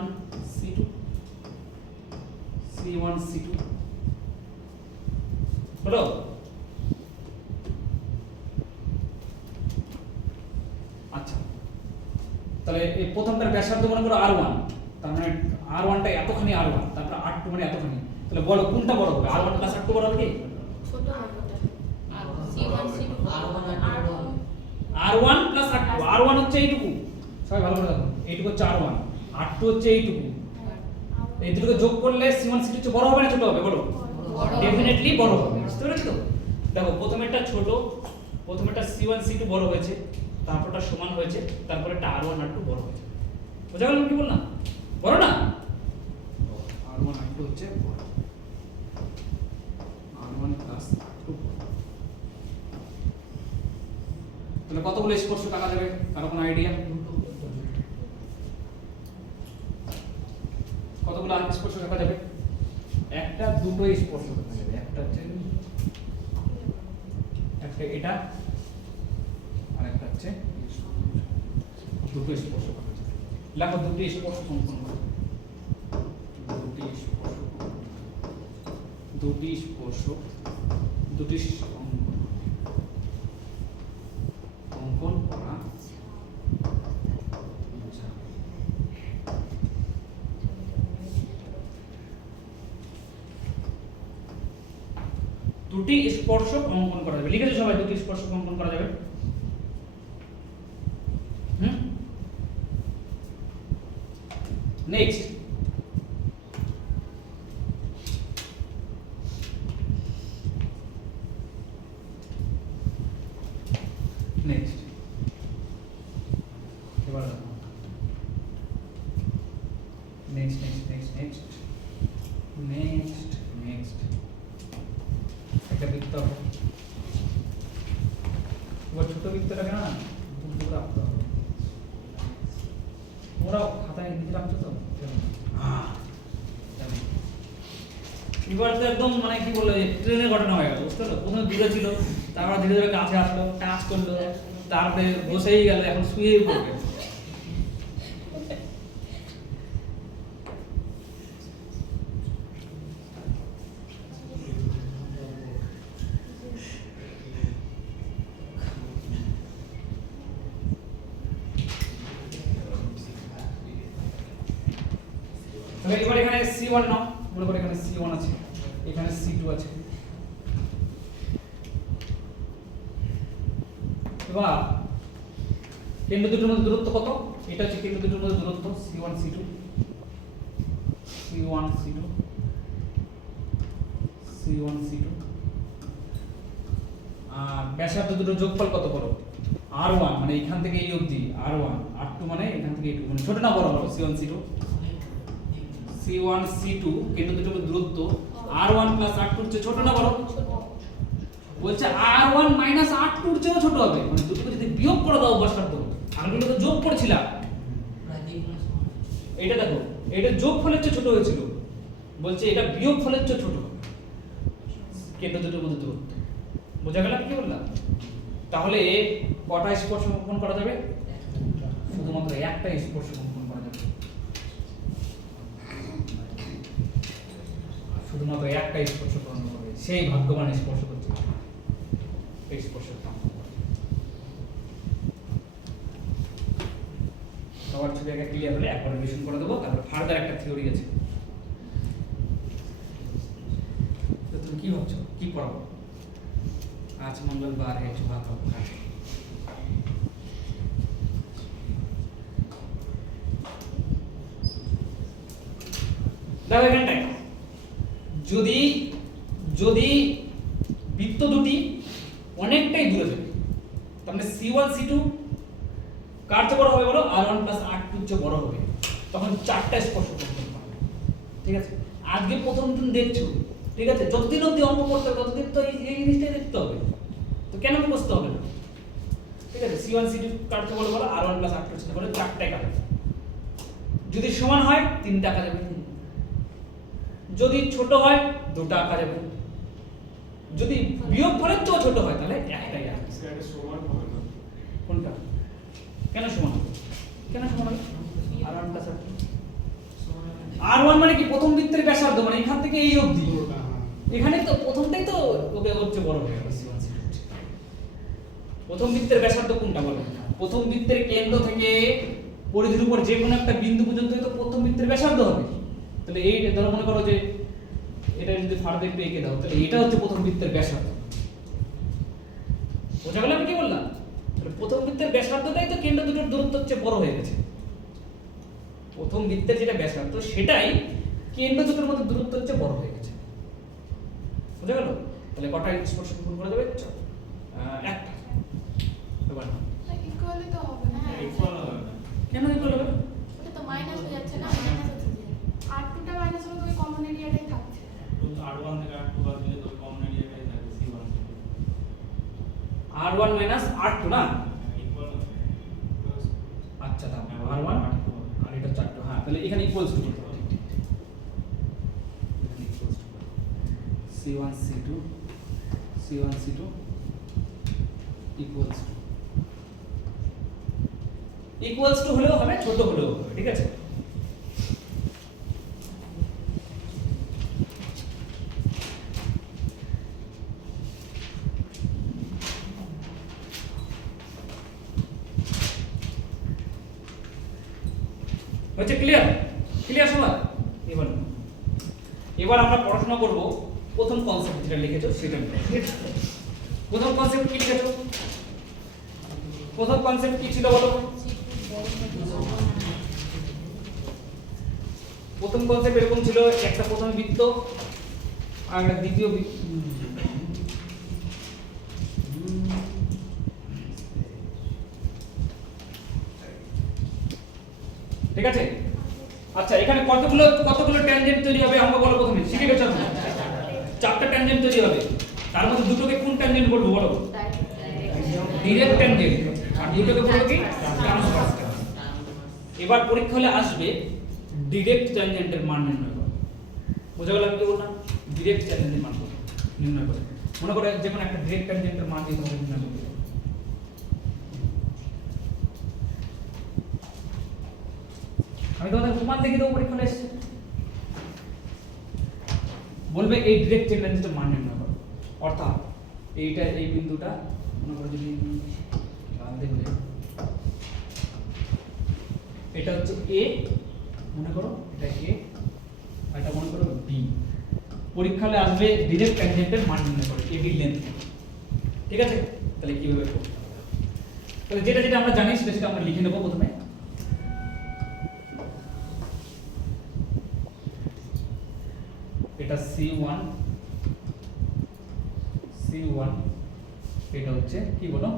C2 C1 C2 হলো। আচ্ছা তাহলে এই প্রথমটার ব্যাসার্ধ মনে করো R1, তার মানে R1টা এতখানি R1, তারপর R2 মানে এতখানি, তাহলে বলো কোনটা বড় হবে? R1 প্লাস R2 বড় হবে কি? ছোট মানটা আর C1 C2 R1 plus R2, R1 হচ্ছে এইটুকু, সবাই ভালো করে দেখো, এইটুকু হচ্ছে R1, R2 হচ্ছে এইটুকু, এই দুটোকে যোগ করলে C1 C2 হচ্ছে বড় হবে না ছোট হবে? বলো। ডেফিনেটলি বড় হবে, বুঝতে পেরেছো তো? দেখো প্রথমেরটা ছোট, প্রথমেরটা C1 C2 বড় হয়েছে, তারপরটা সমান হয়েছে, তারপরেরটা R1 R2 বড় হয়েছে। বুঝা গেল কি বললাম? বড় না? R1 R2 হচ্ছে বড়, R1 প্লাস R2 বড়। তাহলে কতগুলো স্পর্শ টাকা যাবে? কারো কোনো আইডিয়া? কতগুলো স্পর্শ টাকা যাবে? একটা দুটো স্পর্শ টাকা যাবে, একটা হচ্ছে একটা এটা আর একটা হচ্ছে দুটো স্পর্শ টাকা যাবে। লেখো দুটি স্পর্শ অঙ্কন করো, দুটি স্পর্শ অঙ্কন করা দুটি স্পর্শক অঙ্কন করা যাবে। লিখেছো সবাই দুটি স্পর্শক অঙ্কন করা যাবে? নেক্সট নেক্সট এবার দেখো next next next next next next একটা বৃত্ত, এবার ছোট বৃত্তটাকে না দুটো রাখতে হবে। ওরাও খাতায় লিখে রাখছো তো? এবার তো একদম মানে কি বলে ট্রেনের ঘটনা হয়ে গেল, বুঝতে পারলো? প্রথমে দূরে ছিল, তারপর ধীরে ধীরে কাছে আসলো, টাচ করলো, তারপরে বসেই গেল, এখন শুয়েই পড়বে। তাহলে এবার এখানে C1 নাও, মনে করো এখানে C1 আছে, এখানে C2 আছে। এবার কেন্দ্র দুটোর মধ্যে দূরত্ব কত? এটা হচ্ছে কেন্দ্র দুটোর মধ্যে দূরত্ব C1 C2 C1 C2 C1 C2। আর ব্যাসার্ধ দুটোর যোগফল কত বলো? R1 মানে এখান থেকে এই অবধি R1, R2 মানে এখান থেকে এইটুকু, মানে ছোট না বড় বলো? C1 C2 C1 C2 কেন্দ্র দুটোর মধ্যে দূরত্ব R1 প্লাস R2 হচ্ছে ছোট না বড়? বলছে R1 মাইনাস R2 এর চেয়েও ছোট হবে, মানে দুটোকে যদি বিয়োগ করে দাও ব্যাসার্ধ, আগেগুলো তো যোগ করেছিলাম, এটা দেখো এটা যোগ ফলের চেয়ে ছোট হয়েছিল, বলছে এটা বিয়োগ ফলের চেয়ে ছোট হবে কেন্দ্র দুটোর মধ্যে দূরত্ব। বোঝা গেল কি বললাম? তাহলে কটা স্পর্শ অঙ্কন করা যাবে? শুধুমাত্র একটা স্পর্শ অঙ্কন করা যাবে, শুধুমাত্র একটা স্পর্শ অঙ্কন করবে, সেই ভাগ্যবান স্পর্শ করছে এই স্পর্শের নাম। সবার ছবি একটা ক্লিয়ার হলে একবার রিভিশন করে দেবো, তারপর ফার্দার একটা থিওরি আছে। তো তুমি কি ভাবছো কি পড়াবো? আজ মঙ্গলবার है चूहा का पुकार। দেখো এখানটায় যদি যদি বৃত্ত দুটি অনেকটাই দূরে থাকে, তার মানে C1 C2 কার চেয়ে বড় হবে বলো? R1 প্লাস R2 চেয়ে বড় হবে, তখন চারটা স্পর্শ করতে হবে। ঠিক আছে, আজকে প্রথম দিন দেখছো, ঠিক আছে, যতদিন অবধি অঙ্ক করতে হবে ততদিন তো এই জিনিসটাই দেখতে হবে, তো কেন বুঝতে হবে না? ঠিক আছে, C1 C2 কার চেয়ে বড় বলো? R1 প্লাস R2 চেয়ে বড়, চারটায় কাটা। যদি সমান হয় তিনটা আঁকা যাবে, যদি ছোট হয় দুটো আঁকা যাবে, যদি বিয়োগ ফলের চেয়েও ছোট হয় তাহলে একটাই আসবে। এটা সমান হবে না। কোনটা? কেন সমান হবে? কেন সমান হবে? R1 প্লাস R1 মানে কি প্রথম বৃত্তের ব্যাসার্ধ, মানে এখান থেকে এই অবধি। পুরোটা, হ্যাঁ। এখানে তো প্রথমটাই তো ওকে হচ্ছে বড় হয়ে গেল C1 C2। প্রথম বৃত্তের ব্যাসার্ধ কোনটা বলো? প্রথম বৃত্তের কেন্দ্র থেকে পরিধির উপর যে কোনো একটা বিন্দু পর্যন্ত তো প্রথম বৃত্তের ব্যাসার্ধ হবে। তাহলে এই ধরো মনে করো যে এটা যদি ফার্দার একটু এঁকে দাও, তাহলে এটা হচ্ছে প্রথম বৃত্তের ব্যাসার্ধ। বোঝা গেল আমি কি বললাম? তাহলে প্রথম বৃত্তের ব্যাসার্ধটাই তো কেন্দ্র দুটোর দূরত্ব হচ্ছে বড় হয়ে গেছে। প্রথম বৃত্তের যেটা ব্যাসার্ধ সেটাই কেন্দ্র দুটোর মধ্যে দূরত্ব হচ্ছে বড় হয়ে গেছে। বুঝা গেল? তাহলে কটা স্পর্শক গুণ করা যাবে? একটা। এবার না। ইকুয়ালি তো হবে না। Equal হবে না। কেন ইকুয়াল হবে? ওটা তো মাইনাস হয়ে যাচ্ছে না, মাইনাস হচ্ছে যে R2 টা মাইনাস হলে তো ওই কমন এরিয়াটাই থাকছে। R1 থেকে R2 বাদ দিলে তো কমন এরিয়াটাই থাকবে C1 R1 মাইনাস R2 না? ইকুয়াল হবে। আচ্ছা তাহলে R1 আর এটা 4 হ্যাঁ, তাহলে এখানে ইকুয়ালস টু করতে হবে। ঠিক ঠিক। এখানে equals to C1 C2 C1 C2 equals to equals to হলেও হবে, ছোট হলেও হবে, ঠিক আছে? হচ্ছে ক্লিয়ার? ক্লিয়ার সবার? এবার এবার আমরা পড়াশোনা করব প্রথম কনসেপ্ট যেটা লিখেছো সেটা নিয়ে, ঠিক আছে? প্রথম কনসেপ্ট কি লিখেছো? প্রথম কনসেপ্ট কি ছিল বলো? প্রথম কনসেপ্ট এরকম ছিল, একটা প্রথম বৃত্ত আর একটা দ্বিতীয় ঠিক আছে? আচ্ছা এখানে কতগুলো ট্যানজেন্ট তৈরি হবে আমরা বলো প্রথমে, শিখে গেছো? চারটা ট্যানজেন্ট তৈরি হবে। তার মধ্যে দুটোকে কোন ট্যানজেন্ট বলবো বলো? Direct tangent. আর দুটোকে বলবো কি? Transverse tangent. এবার পরীক্ষা হলে আসবে ডিরেক্ট ট্যানজেন্টের মান নির্ণয় করো। বোঝা গেল আমি কি বললাম? ডিরেক্ট ট্যানজেন্টের মান নির্ণয় করো। মনে করো যে কোনো একটা ডিরেক্ট ট্যানজেন্টের মান দিতে হবে নির্ণয় করতে। আমি তোমাদের প্রমাণ দেখিয়ে দেবো, পরীক্ষা হলে এসছে বলবে এই ডিরেক্ট ট্যানজেন্টের মান নির্ণয় করো। অর্থাৎ এইটা এই বিন্দুটা মনে করো যদি দেখবে এটা হচ্ছে এ, মনে করো এটা এ, আর এটা মনে করো বি। পরীক্ষা হলে আসবে ডিরেক্ট ট্যানজেন্টের মান নির্ণয় করো এবি লেন্থ। ঠিক আছে? তাহলে কিভাবে করব? তাহলে যেটা যেটা আমরা জানি সেটা আমরা লিখে নেব প্রথমে। এটা C1 C1 এটা হচ্ছে কি বলো?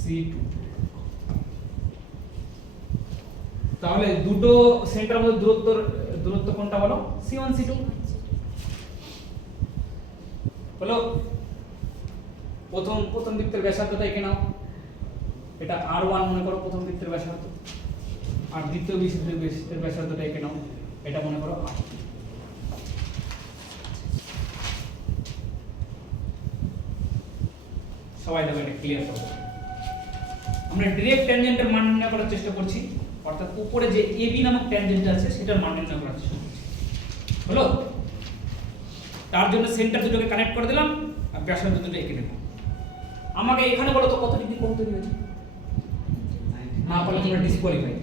C2। তাহলে দুটো সেন্টারের মধ্যে দূরত্ব কোনটা বলো? C1 C2 বলো। প্রথম বৃত্তের ব্যাসার্ধটা এঁকে নাও। এটা R1 মনে করো প্রথম বৃত্তের ব্যাসার্ধ, আর দ্বিতীয় বৃত্তের ব্যাসার্ধটা এঁকে নাও, এটা মনে করো R। সবাই দেখো এটা ক্লিয়ার করো। আমরা ডিরেক্ট ট্যানজেন্টের মান নির্ণয় করার চেষ্টা করছি, অর্থাৎ উপরে যে এবি নামক ট্যানজেন্ট আছে সেটার মান নির্ণয় করার চেষ্টা করছি। হলো? তার জন্য সেন্টার দুটোকে কানেক্ট করে দিলাম আর ব্যাসার্ধ দুটো এঁকে দিলাম। আমাকে এখানে বলো তো কত ডিগ্রি কোণ তৈরি হয়েছে? না পারলে তোমরা ডিসকোয়ালিফাই।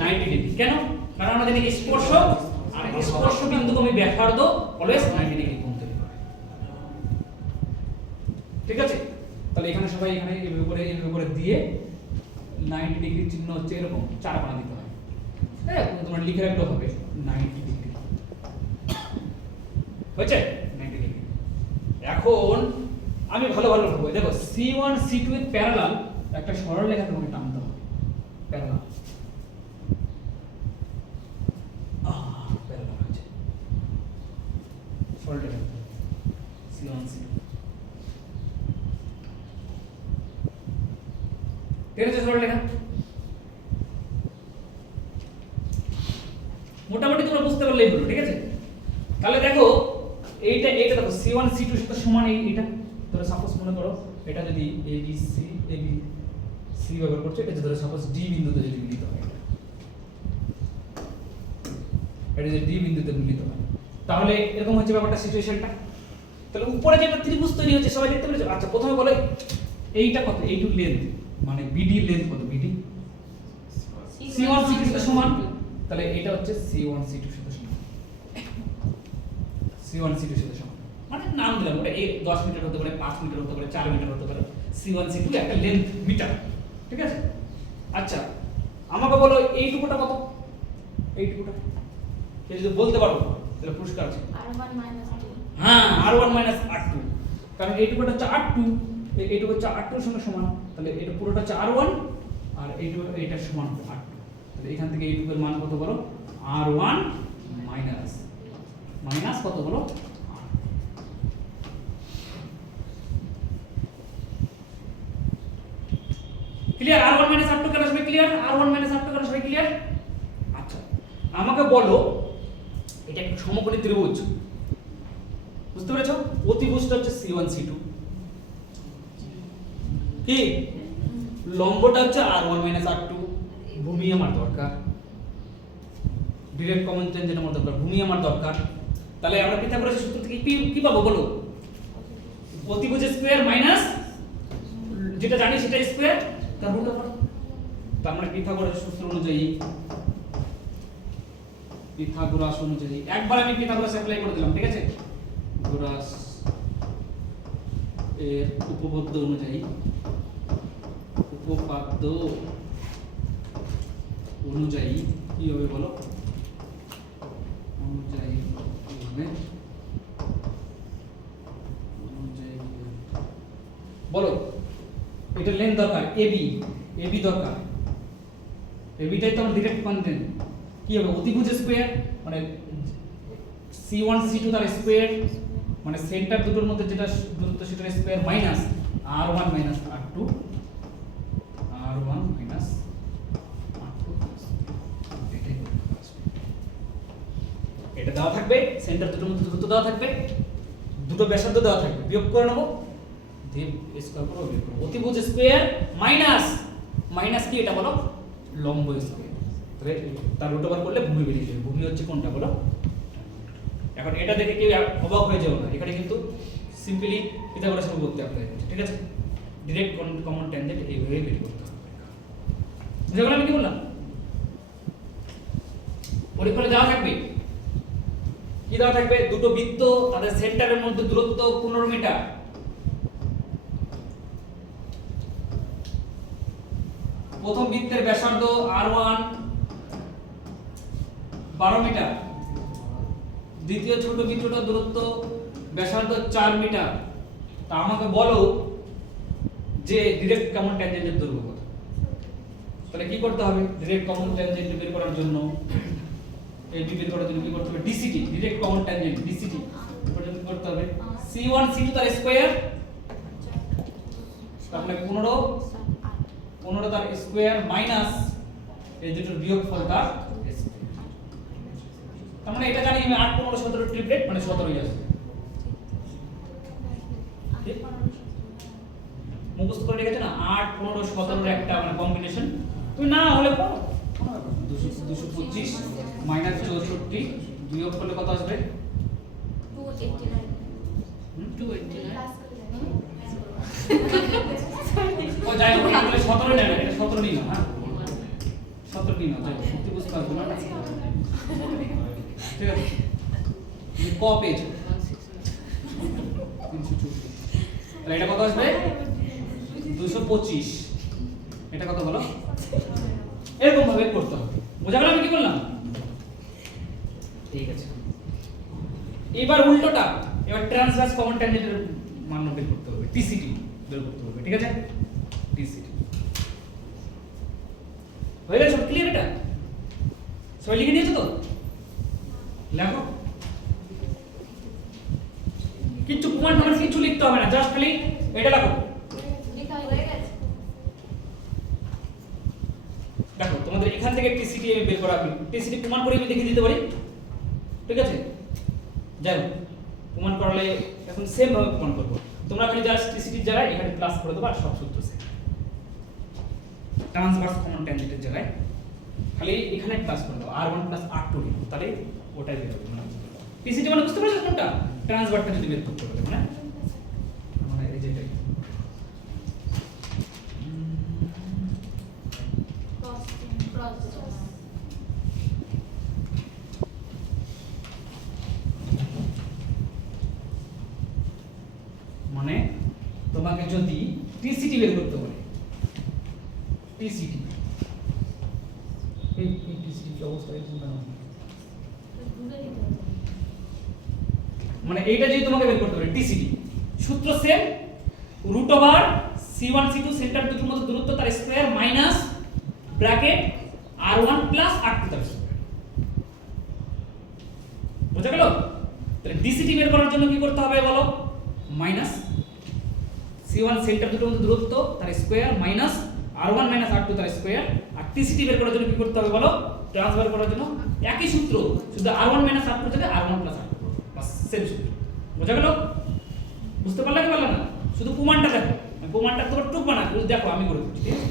90 ডিগ্রি। কেন? কারণ আমরা জানি স্পর্শ আর স্পর্শ বিন্দুকে আমি ব্যাসার্ধ অলওয়েজ 90 ডিগ্রি কোণ তৈরি করে। ঠিক আছে? তাহলে এখানে সবাই এখানে এইভাবে করে দিয়ে 90 ডিগ্রি চিহ্ন হচ্ছে এরকম চার কোণা দিতে হয়। হ্যাঁ, তোমরা লিখে রাখলে হবে 90 ডিগ্রি। হয়েছে? 90 ডিগ্রি। এখন আমি ভালো ভাববো, দেখো C1 C2 এর প্যারালাল একটা সরল রেখা তোমাকে টানতে হবে। প্যারালাল প্যারালাল আছে সরল রেখা C1 C2। ঠিক আছে? সরল রেখা মোটামুটি তোমরা বুঝতে পারলেই হলো। ঠিক আছে? তাহলে দেখো এইটা দেখো C1 C2 এর সাথে সমান এইটা ধরো সাপোজ মনে করো এটা যদি AB C ব্যবহার করছো এটা ধরো সাপোজ D বিন্দুতে যদি মিলিত হয় এটা যদি D বিন্দুতে মিলিত হয় তাহলে এরকম হচ্ছে ব্যাপারটা সিচুয়েশনটা। তাহলে উপরে যেটা ত্রিভুজ তৈরি হচ্ছে সবাই দেখতে পেরেছো? আচ্ছা প্রথমে বলো এইটা কত, এইটুক লেন্থ মানে BD লেন্থ কত, BD C1 C2 এর সাথে সমান, তাহলে এটা হচ্ছে C1 C2 এর সাথে সমান, C1 C2 এর সাথে সমান মানে নাম দিলাম ওটা 10 মিটার হতে পারে, 5 মিটার হতে পারে, 4 মিটার হতে পারে, C1 C2 একটা লেন্থ মিটার, ঠিক আছে? আচ্ছা আমাকে বলো এইটুকুটা কত, এইটুকুটা কে যদি বলতে পারো তাহলে পুরস্কার আছে। R1 - R2 হ্যাঁ R1 - R2, কারণ এইটুকুটা হচ্ছে R2, এইটুকু হচ্ছে R2 এর সঙ্গে সমান, তাহলে এটা পুরোটা হচ্ছে R1 আর এইটুকু এইটার সমান হবে R2, তাহলে এখান থেকে এইটুকুর মান কত বলো, R1 মাইনাস কত বলো, ক্লিয়ার? R1 - R2 কেন সবাই ক্লিয়ার? R1 - R2 কেন সবাই ক্লিয়ার? আচ্ছা আমাকে বলো এটা একটা সমকোণী ত্রিভুজ, বুঝতে পেরেছো? অতিভুজটা হচ্ছে C1 C2, কি লম্বটা হচ্ছে R1 - R2, ভূমি আমার দরকার, ডাইরেক্ট কমন টেনজেন্ট আমার দরকার, ভূমি আমার দরকার, তাহলে আমরা পিথাগোরাসের সূত্র থেকে কি পাবো বলো, অতিভুজ স্কয়ার মাইনাস যেটা জানি সেটা স্কয়ার তার রুট ওভার, তার মানে পিথাগোরাসের সূত্র অনুযায়ী একবার আমি পিথাগোরাস অ্যাপ্লাই করে দিলাম, ঠিক আছে? পিথাগোরাস এর উপপাদ্য অনুযায়ী কি হবে বলো, বলো এটা লেন্থ দরকার AB দরকার, এবিটাই তো আমার ডাইরেক্ট কনটেন্ট, কি হবে অতিভুজ স্কয়ার মানে C1 C2 তার স্কয়ার মানে সেন্টার দুটোর মধ্যে যেটা দূরত্ব সেটার স্কয়ার মাইনাস R1 - R2 এটা দেওয়া থাকবে, সেন্টার দুটোর মধ্যে দূরত্ব দেওয়া থাকবে, দুটো ব্যাসার্ধ দেওয়া থাকবে, বিয়োগ করে নেব দিয়ে স্কয়ার করব, বিয়োগ করব, অতিভুজ স্কয়ার মাইনাস কি এটা বলো, লম্ব স্কয়ার, তাহলে তার রুট ওভার করলে ভূমি বেরিয়ে যাবে, ভূমি হচ্ছে কোনটা বলো। এখন এটা দেখে কেউ অবাক হয়ে যাও না, এখানে কিন্তু সিম্পলি পিথাগোরাসের উপপাদ্য অ্যাপ্লাই হচ্ছে, ঠিক আছে? ডাইরেক্ট কমন টেনজেন্ট এইভাবে বের করতে হবে, বুঝে গেল আমি কি বললাম? পরীক্ষায় দেওয়া থাকবে কি দেওয়া থাকবে, দুটো বৃত্ত তাদের সেন্টারের মধ্যে দূরত্ব 15 মিটার, প্রথম বৃত্তের ব্যাসার্ধ R1 12 মিটার, দ্বিতীয় ছোট বৃত্তটার দূরত্ব ব্যাসার্ধ 4 মিটার, তা আমাকে বলো যে ডাইরেক্ট কমন ট্যানজেন্টের দৈর্ঘ্য কত। তাহলে কি করতে হবে, ডাইরেক্ট কমন ট্যানজেন্ট বের করার জন্য AB বের করার জন্য কি করতে হবে, DCT direct common tangent DCT পর্যন্ত কি করতে হবে, C1 C2 তার স্কয়ার, তাহলে 15 তার স্কয়ার মাইনাস এই দুটোর বিয়োগফল তার স্কয়ার, তার মানে এটা জানি আমি 8 15 17 ট্রিপলেট মানে 17 হয়ে আসবে, মুখস্থ করে রেখেছো না 8 15 17 এর একটা মানে কম্বিনেশন, তুমি না হলে পড়ো 225 মাইনাস 64 বিয়োগ করলে কত আসবে, 289 ও যাই হোক তাহলে 17 নেন, এটা 17 নিন, হ্যাঁ 17 নিন, যাই হোক সত্যি বুঝতে পারবো না, ঠিক আছে? তুমি ক পেজ 364, তাহলে এটা কত আসবে 225, এটা কত বলো, এরকম ভাবে করতে হবে, বুঝা গেল আমি কি বললাম? ঠিক আছে, এবার উল্টোটা, এবার ট্রান্সভার্স কমন ট্যানজেন্টের মান বের করতে হবে, TCT বের করতে হবে, ঠিক আছে? TCT হয়ে গেছে, ক্লিয়ার? এটা সবাই লিখে নিয়েছো তো? লেখো, কিছু প্রমাণ মানে কিছু লিখতে হবে না, জাস্ট খালি এটা লেখো। হয়ে গেছে। দেখো তোমাদের এখান থেকে TCT আমি বের করা হবে, TCT প্রমাণ করে আমি দেখিয়ে দিতে পারি, ঠিক আছে? যাই হোক প্রমাণ করালে এখন সেম ভাবে প্রমাণ করব। তোমরা খালি জাস্ট টিসিটির জায়গায় এখানে প্লাস করে দেবো আর সব সূত্র সেম। ট্রান্সভার্স কমন ট্যানজেন্টের জায়গায় খালি এখানে প্লাস করে দাও r1 + r2 লিখো, তাহলে ওটাই বের হবে। মানে টিসিটি মানে বুঝতে পারছো কোনটা? ট্রান্সভার্সটা যদি বের করতে হবে মানে মানে এই যেটাই মানে তোমাকে যদি টিসিটি বের করতে বলে, টিসিটি এই টিসিটি কি অবস্থা এরকম কেন? মানে এইটা যদি তোমাকে বের করতে বলে টিসিটি সূত্র সেম, √c1 c2 সেন্টার দুটোর মধ্যে দূরত্ব তার square minus bracket r1 + r2 তার স্কয়ার। বুঝা গেল? তাহলে ডিসিটি বের করার জন্য কি করতে হবে বলো? মাইনাস c1 সেন্টার দুটোর মধ্যে দূরত্ব তার স্কয়ার মাইনাস r1 - r2 তার স্কয়ার। আর টিসিটি বের করার জন্য কি করতে হবে বলো? ট্রান্সফার করার জন্য একই সূত্র, শুধু r1 - r2 জায়গায় r1 + r2 বাস সেম সূত্র। বুঝা গেল? বুঝতে পারলে কি পারলে না? শুধু প্রমাণটা দেখো, আমি প্রমাণটা তোমার টুক বানা শুধু দেখো আমি করে দিচ্ছি, ঠিক আছে?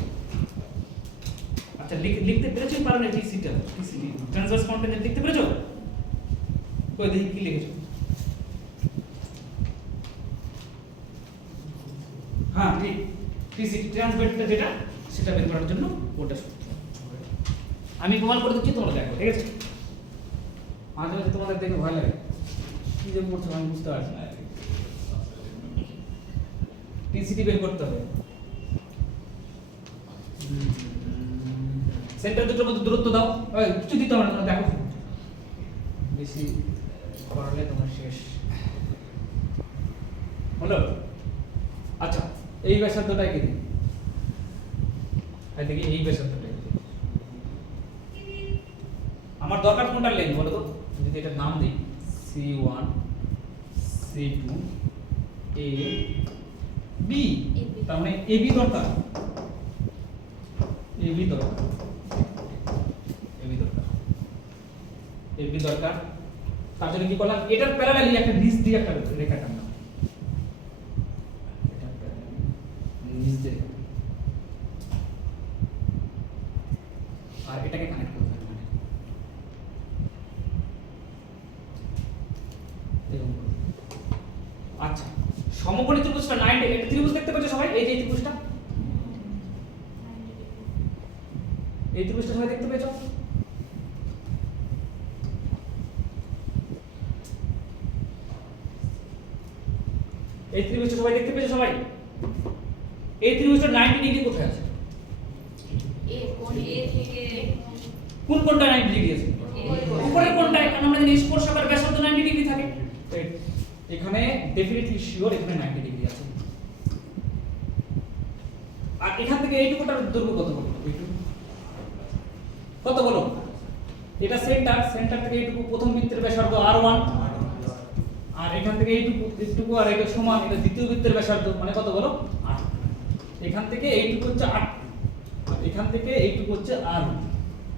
আচ্ছা লিখতে পেরেছো? পারো না টিসিটি ট্রান্সভার্স কন্টেন্ট লিখতে পেরেছো? কই দেখি কি লিখেছো? হ্যাঁ ঠিক, টিসিটি ট্রান্সভার্সটা যেটা সেটা বের করার জন্য ওটা সূত্র আমি প্রমাণ করে দিচ্ছি, তোমরা দেখো, ঠিক আছে? মাঝে মাঝে তোমাদের দেখে ভয় লাগে, কি যে করছো আমি বুঝতে পারছি না। টিসিটি বের করতে হবে, সেন্টার দুটোর মধ্যে দূরত্ব দাও, কিছু দিতে হবে না, তোমরা দেখো, বেশি করালে তোমার শেষ হলো। আচ্ছা এই ব্যাসার্ধটাই কি দিই? দেখি এই ব্যাসার্ধটাই আমার দরকার কোনটার লেন্থ বলো তো? যদি এটার নাম দিই c1 c2 a b, তার মানে ab দরকার, ab দরকার, ab দরকার, ab দরকার। তার জন্য কি করলাম? এটার প্যারালালি একটা নিচ দিয়ে একটা রেখা টানলাম, এটার প্যারালালি নিচ দিয়ে, আর এটাকে কানেক্ট করতে হবে মানে এরকম করে। আচ্ছা সমকোণী ত্রিভুজটা 90, এটা ত্রিভুজ দেখতে পাচ্ছ সবাই? এই যে এই ত্রিভুজটা, এই ত্রিভুজটা সবাই দেখতে পেয়েছো? এই ত্রিভুজটা সবাই দেখতে পেয়েছো সবাই? এই ত্রিভুজটা 90 ডিগ্রি কোথায় আছে? কোন কোণটা 90 ডিগ্রি আছে? উপরের কোণটা, কারণ আমরা জানি স্পর্শকার ব্যাসার্ধ 90 ডিগ্রি থাকে। এখানে ডেফিনেটলি শিওর এখানে 90 ডিগ্রি আছে। আর এখান থেকে এইটুকুটার দৈর্ঘ্য কত বলো? এইটুকু কত বলো? এটা সেন্টার, সেন্টার থেকে এইটুকু প্রথম বৃত্তের ব্যাসার্ধ r1, আর এখান থেকে এইটুকু আর এটা সমান, এটা দ্বিতীয় বৃত্তের ব্যাসার্ধ মানে কত বলো? 8। এখান থেকে এইটুকু হচ্ছে 8, আর এখান থেকে এইটুকু হচ্ছে r1।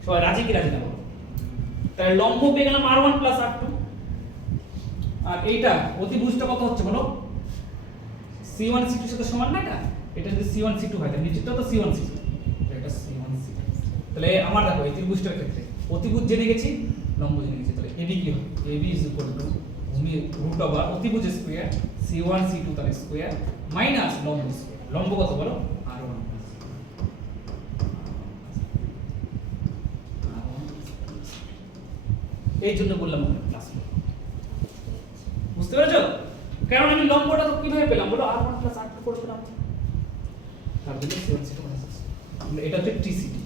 সবাই রাজি কি রাজি না বলো? তাহলে লম্ব পেয়ে গেলাম r1 + r2। আর এইটা অতিভুজটা কত হচ্ছে বলো? c1 c2 এর সাথে সমান না এটা? এটা যদি c1 c2 হয় তাহলে নিচেরটা তো c1 c2, এটা c1 c2। তাহলে আমার দেখো এই ত্রিভুজটার ক্ষেত্রে অতিভুজ জেনে গেছি, লম্ব জেনে গেছি, তাহলে ab কি হবে? ab ভূমি √ অতিভুজ স্কয়ার c1 c2 তার স্কয়ার মাইনাস লম্ব স্কয়ার। লম্ব কত বলো? r1 এই জন্য বললাম প্লাস। বুঝতে পেরেছো? কারণ আমি লম্বটা তো কিভাবে পেলাম বলো? r1 + r2 করে পেলাম, তার জন্য c1 c2 মাইনাস। এটা হচ্ছে টিসিটি।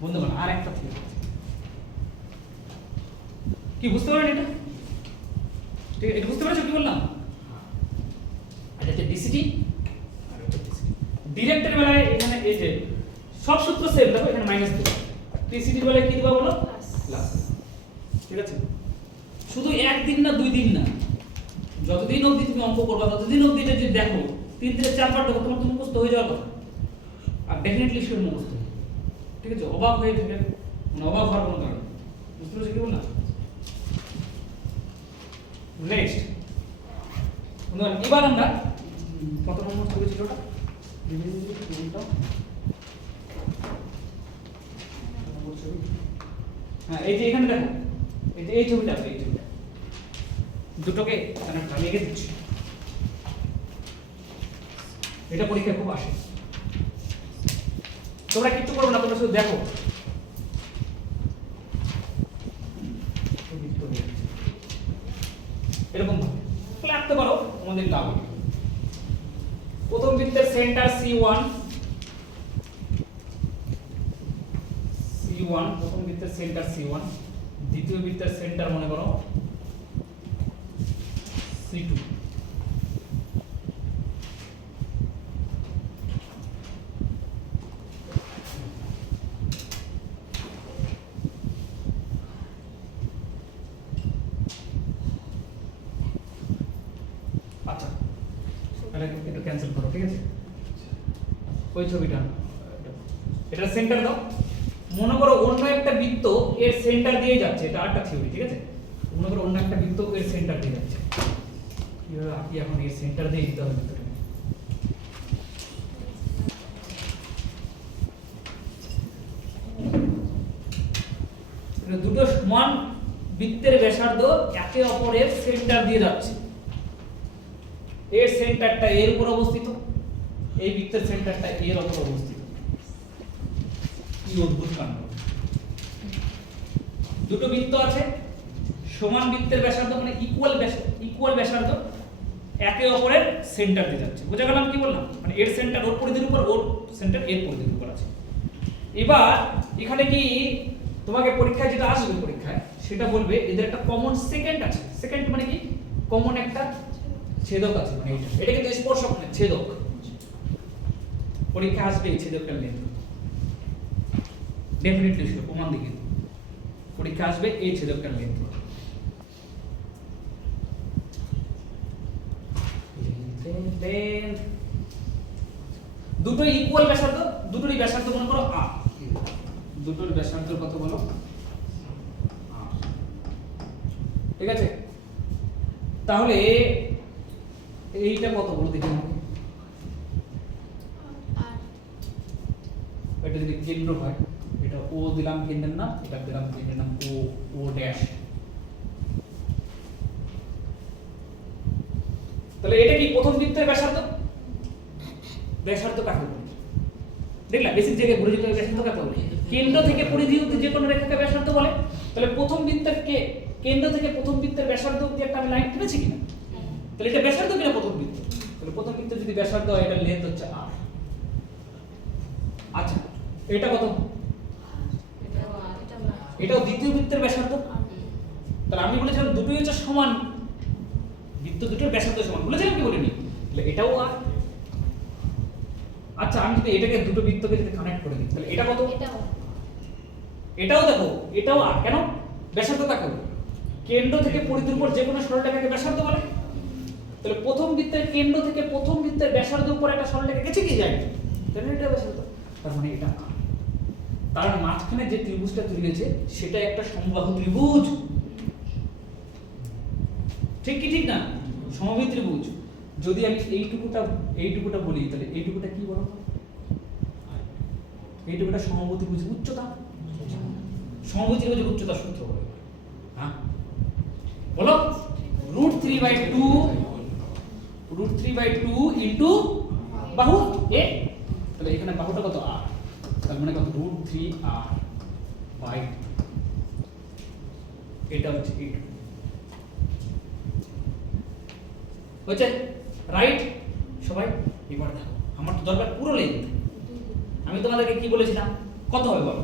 বন্ধুগণ আর একটা ঠিক কি বুঝতে পারলেন এটা? ঠিক আছে, এটা বুঝতে পারছো কি বললাম? এটা হচ্ছে ডিসিটি আর এটা ডিসিটি। ডিরেক্টের বেলায় এখানে এই যে সব সূত্র সেম, দেখো এখানে মাইনাস দেব, আর টিসিটির বেলায় কি দেব বলো? প্লাস। ঠিক আছে, শুধু একদিন না 2 দিন না, যতদিন অবধি তুমি অঙ্ক করবা ততদিন অবধি এটা যদি দেখো 3 থেকে 4 বার দেখো, তোমার তো মুখস্থ হয়ে যাওয়ার কথা। আর ডেফিনেটলি শিওর মুখস্থ। ঠিক আছে, অবাক হয়ে থাকে, মানে অবাক হওয়ার কোনো কারণ। বুঝতে পারছো কি বললাম? নেক্সট এবার আমরা কত নম্বর করেছিল ওটা হ্যাঁ এই যে এখানে দেখো এই যে এই ছবিটা আছে, এই ছবিটা দুটোকে কানেক্ট আমি এঁকে দিচ্ছি। এটা পরীক্ষায় খুব আসে, তোমরা কিচ্ছু করবে না, তোমরা শুধু দেখো। এরকম ভাবে আঁকতে পারো, আমাদের লাভ হবে। প্রথম বৃত্তের সেন্টার C1, প্রথম বৃত্তের সেন্টার C1, দ্বিতীয় বৃত্তের সেন্টার মনে করো C2। আচ্ছা তাহলে একটু ক্যান্সেল করো, ঠিক আছে? ওই ছবিটা এটা সেন্টার দাও। মনে করো অন্য একটা বৃত্ত এর সেন্টার দিয়ে যাচ্ছে, এটা আরেকটা থিওরি, ঠিক আছে? মনে করো অন্য একটা বৃত্ত এর সেন্টার দিয়ে যাচ্ছে, কিভাবে আঁকি এখন? এর সেন্টার দিয়ে দিতে হবে বৃত্তটাকে। দুটো সমান বৃত্তের ব্যাসার্ধ একে অপরের সেন্টার দিয়ে যাচ্ছে, এর সেন্টারটা এর উপর অবস্থিত, এই বৃত্তের সেন্টারটা এর উপর অবস্থিত। কি অদ্ভুত কাণ্ড! দুটো বৃত্ত আছে, সমান বৃত্তের ব্যাসার্ধ মানে ইকুয়াল ব্যাসার্ধ একে অপরের সেন্টার দিয়ে যাচ্ছে। বোঝা গেল আমি কি বললাম? মানে এর সেন্টার ওর পরিধির উপর, ওর সেন্টার এর পরিধির উপর আছে। এবার এখানে কি তোমাকে পরীক্ষায় যেটা আসবে পরীক্ষায় সেটা বলবে এদের একটা কমন সেকেন্ড আছে। সেকেন্ড মানে কি? কমন একটা ছেদক আছে, মানে এটা কিন্তু স্পর্শক না, ছেদক। পরীক্ষা আসবে এই ছেদকটার লেন্থ, ডেফিনেটলি শিওর, প্রমাণ দিকে পরীক্ষা আসবে এই ছেদকটার লেন্থ। দুটো ইকুয়াল ব্যাসার্ধ, দুটোরই ব্যাসার্ধ মনে করো r, দুটোর ব্যাসার্ধ কত বলো? r, ঠিক আছে? তাহলে এইটা কত বলো দেখি আমাকে। এটা যদি কেন্দ্র হয়, এটা ও দিলাম কেন্দ্রের নাম, এটা দিলাম কেন্দ্রের নাম ও ড্যাশ। তাহলে এটা কি প্রথম বৃত্তের ব্যাসার্ধ? ব্যাসার্ধ কাকে বলে? দেখলা বেসিক জায়গায় ঘুরে যেতে হবে। ব্যাসার্ধ কাকে বলে? কেন্দ্র থেকে পরিধি অবধি যে কোনো রেখাকে ব্যাসার্ধ বলে। তাহলে প্রথম বৃত্তের কেন্দ্র থেকে প্রথম বৃত্তের ব্যাসার্ধ অবধি একটা আমি লাইন টেনেছি কিনা? তাহলে এটা ব্যাসার্ধ কিনা প্রথম বৃত্ত? তাহলে প্রথম বৃত্তের যদি ব্যাসার্ধ হয়, এটা লেন্থ হচ্ছে r। আচ্ছা এটা কত? এটাও দ্বিতীয় বৃত্তের ব্যাসার্ধ। তাহলে আমি বলেছিলাম দুটোই হচ্ছে সমান বৃত্ত, দুটোর ব্যাসার্ধ সমান বলেছিলাম কি বলিনি? তাহলে এটাও r। আচ্ছা আমি যদি এটাকে দুটো বৃত্তকে যদি কানেক্ট করে দিই তাহলে এটা কত? এটাও দেখো, এটাও r। কেন? ব্যাসার্ধ কাকে বলে? কেন্দ্র থেকে পরিধির উপর যে কোনো সরলরেখাকে ব্যাসার্ধ বলে। তাহলে প্রথম বৃত্তের কেন্দ্র থেকে প্রথম বৃত্তের ব্যাসার্ধের উপর একটা সরলরেখা গেছে কি যায়? তাহলে এটা ব্যাসার্ধ, তার মানে এটা r। তার মাঝখানে যে ত্রিভুজটা তৈরি হয়েছে সেটা একটা সমবাহু ত্রিভুজ, ঠিক কি ঠিক না? সমবাহু ত্রিভুজ। যদি আমি এইটুকুটা বলি তাহলে এইটুকুটা কি বলো? এইটুকুটা সমবাহু ত্রিভুজের উচ্চতা। সমবাহু ত্রিভুজের উচ্চতা সূত্র বলে, হ্যাঁ বলো, √3/2 ইনটু বাহু a। তাহলে এখানে বাহুটা কত? r। তার মানে কত? √3r/, এটা হচ্ছে 8 হচ্ছে রাইট সবাই? এবার দেখো আমার তো দরকার পুরো লেন্থ। আমি তোমাদেরকে কি বলেছিলাম কত হবে বলো?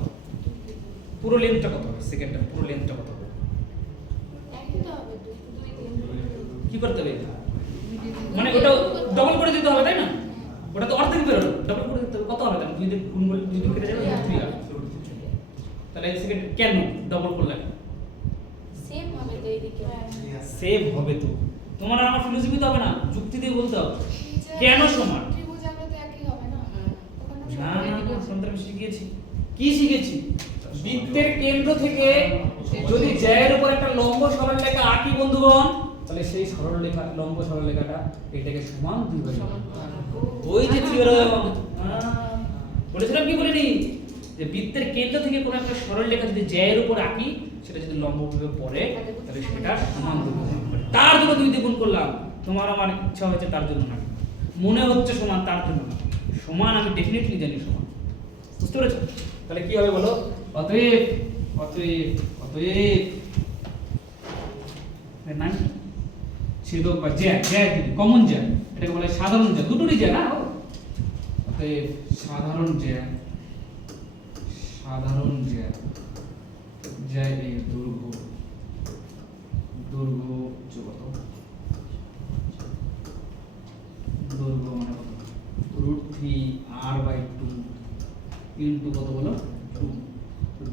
পুরো লেন্থটা কত হবে? সেকেন্ডটা পুরো লেন্থটা কত হবে? কি করতে হবে? মানে ওটা ডবল করে দিতে হবে, তাই না? ওটা তো অর্ধেক বেরোলো, ডবল করে দিতে হবে। কত হবে? তাহলে দুই দিন গুণ করলে দুই দিন কেটে যাবে, 3r। তাহলে এই সেকেন্ড কেন ডবল করলে? সেম হবে তো এইদিকে। সেম হবে তো, তোমার আর আমার ফিলোসফি তো হবে না, যুক্তি দিয়ে বলতে হবে কেন সমান। ত্রিভুজ আমরা তো একই হবে না? না না সন্তান শিখিয়েছি। কি শিখেছি? বৃত্তের কেন্দ্র থেকে যদি জ্যায়ের উপর একটা লম্ব সরলরেখা আঁকি বন্ধুগণ, তাহলে সেই সরলরেখা লম্ব সরলরেখাটা এটাকে সমান 2/2। সমান। ওই যে থিওরাম বলেছিলাম কি বলিনি যে বৃত্তের কেন্দ্র থেকে কোনো একটা সরল রেখা যদি জ্যায়ের উপর আঁকি সেটা যদি লম্বভাবে পড়ে তাহলে সেটা সমান 2/2 হবে। তার জন্য 2 দিয়ে গুণ করলাম, তোমার আমার ইচ্ছা হয়েছে তার জন্য না, মনে হচ্ছে সমান তার জন্য না, সমান আমি ডেফিনেটলি জানি সমান। বুঝতে পেরেছো? তাহলে কি হবে বলো? অতএব অতএব অতএব এর নাম ছেদক বা জ্যা, জ্যা কমন জ্যা, এটাকে বলে সাধারণ জ্যা, দুটোরই জ্যা না। অতএব সাধারণ জ্যা, সাধারণ জ্যা, জ্যা এর দৈর্ঘ্য, দৈর্ঘ্য হচ্ছে কত? দৈর্ঘ্য মানে √3r/2 ইনটু কত বলো? 2।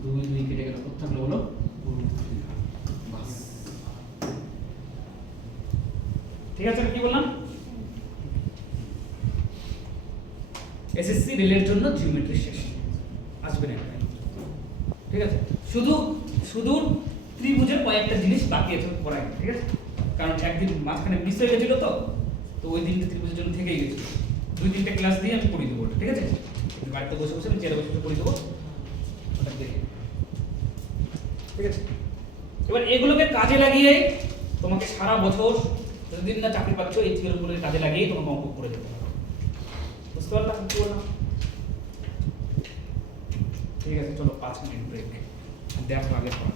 2 কেটে গেল, কত থাকলো বলো? √3। বাস। ঠিক আছে, কি বললাম? এসএসসি রিলের জন্য জিওমেট্রি শেষ, আসবে না। ঠিক আছে, শুধু শুধু ত্রিভুজের কয়েকটা জিনিস বাকি আছে পড়াই, ঠিক আছে? কারণ একদিন মাঝখানে মিস হয়ে গেছিল, তো ওই দিনটা ত্রিভুজের জন্য থেকেই গেছিল। 2-3টা ক্লাস দিয়ে আমি পড়িয়ে দেবো, ঠিক আছে? বাড়িতে বসে বসে আমি চেয়ারে বসে পড়িয়ে দেবো, ওটা দেখে। ঠিক আছে, এবার এগুলোকে কাজে লাগিয়ে তোমাকে সারা বছর যতদিন না চাকরি পাচ্ছ এই থিওরিগুলোকে কাজে লাগিয়ে তোমাকে অঙ্ক করে যেতে হবে। বুঝতে পারলাম কি বললাম? ঠিক আছে, চলো 5 মিনিট ব্রেক, দেখো আগে পড়া।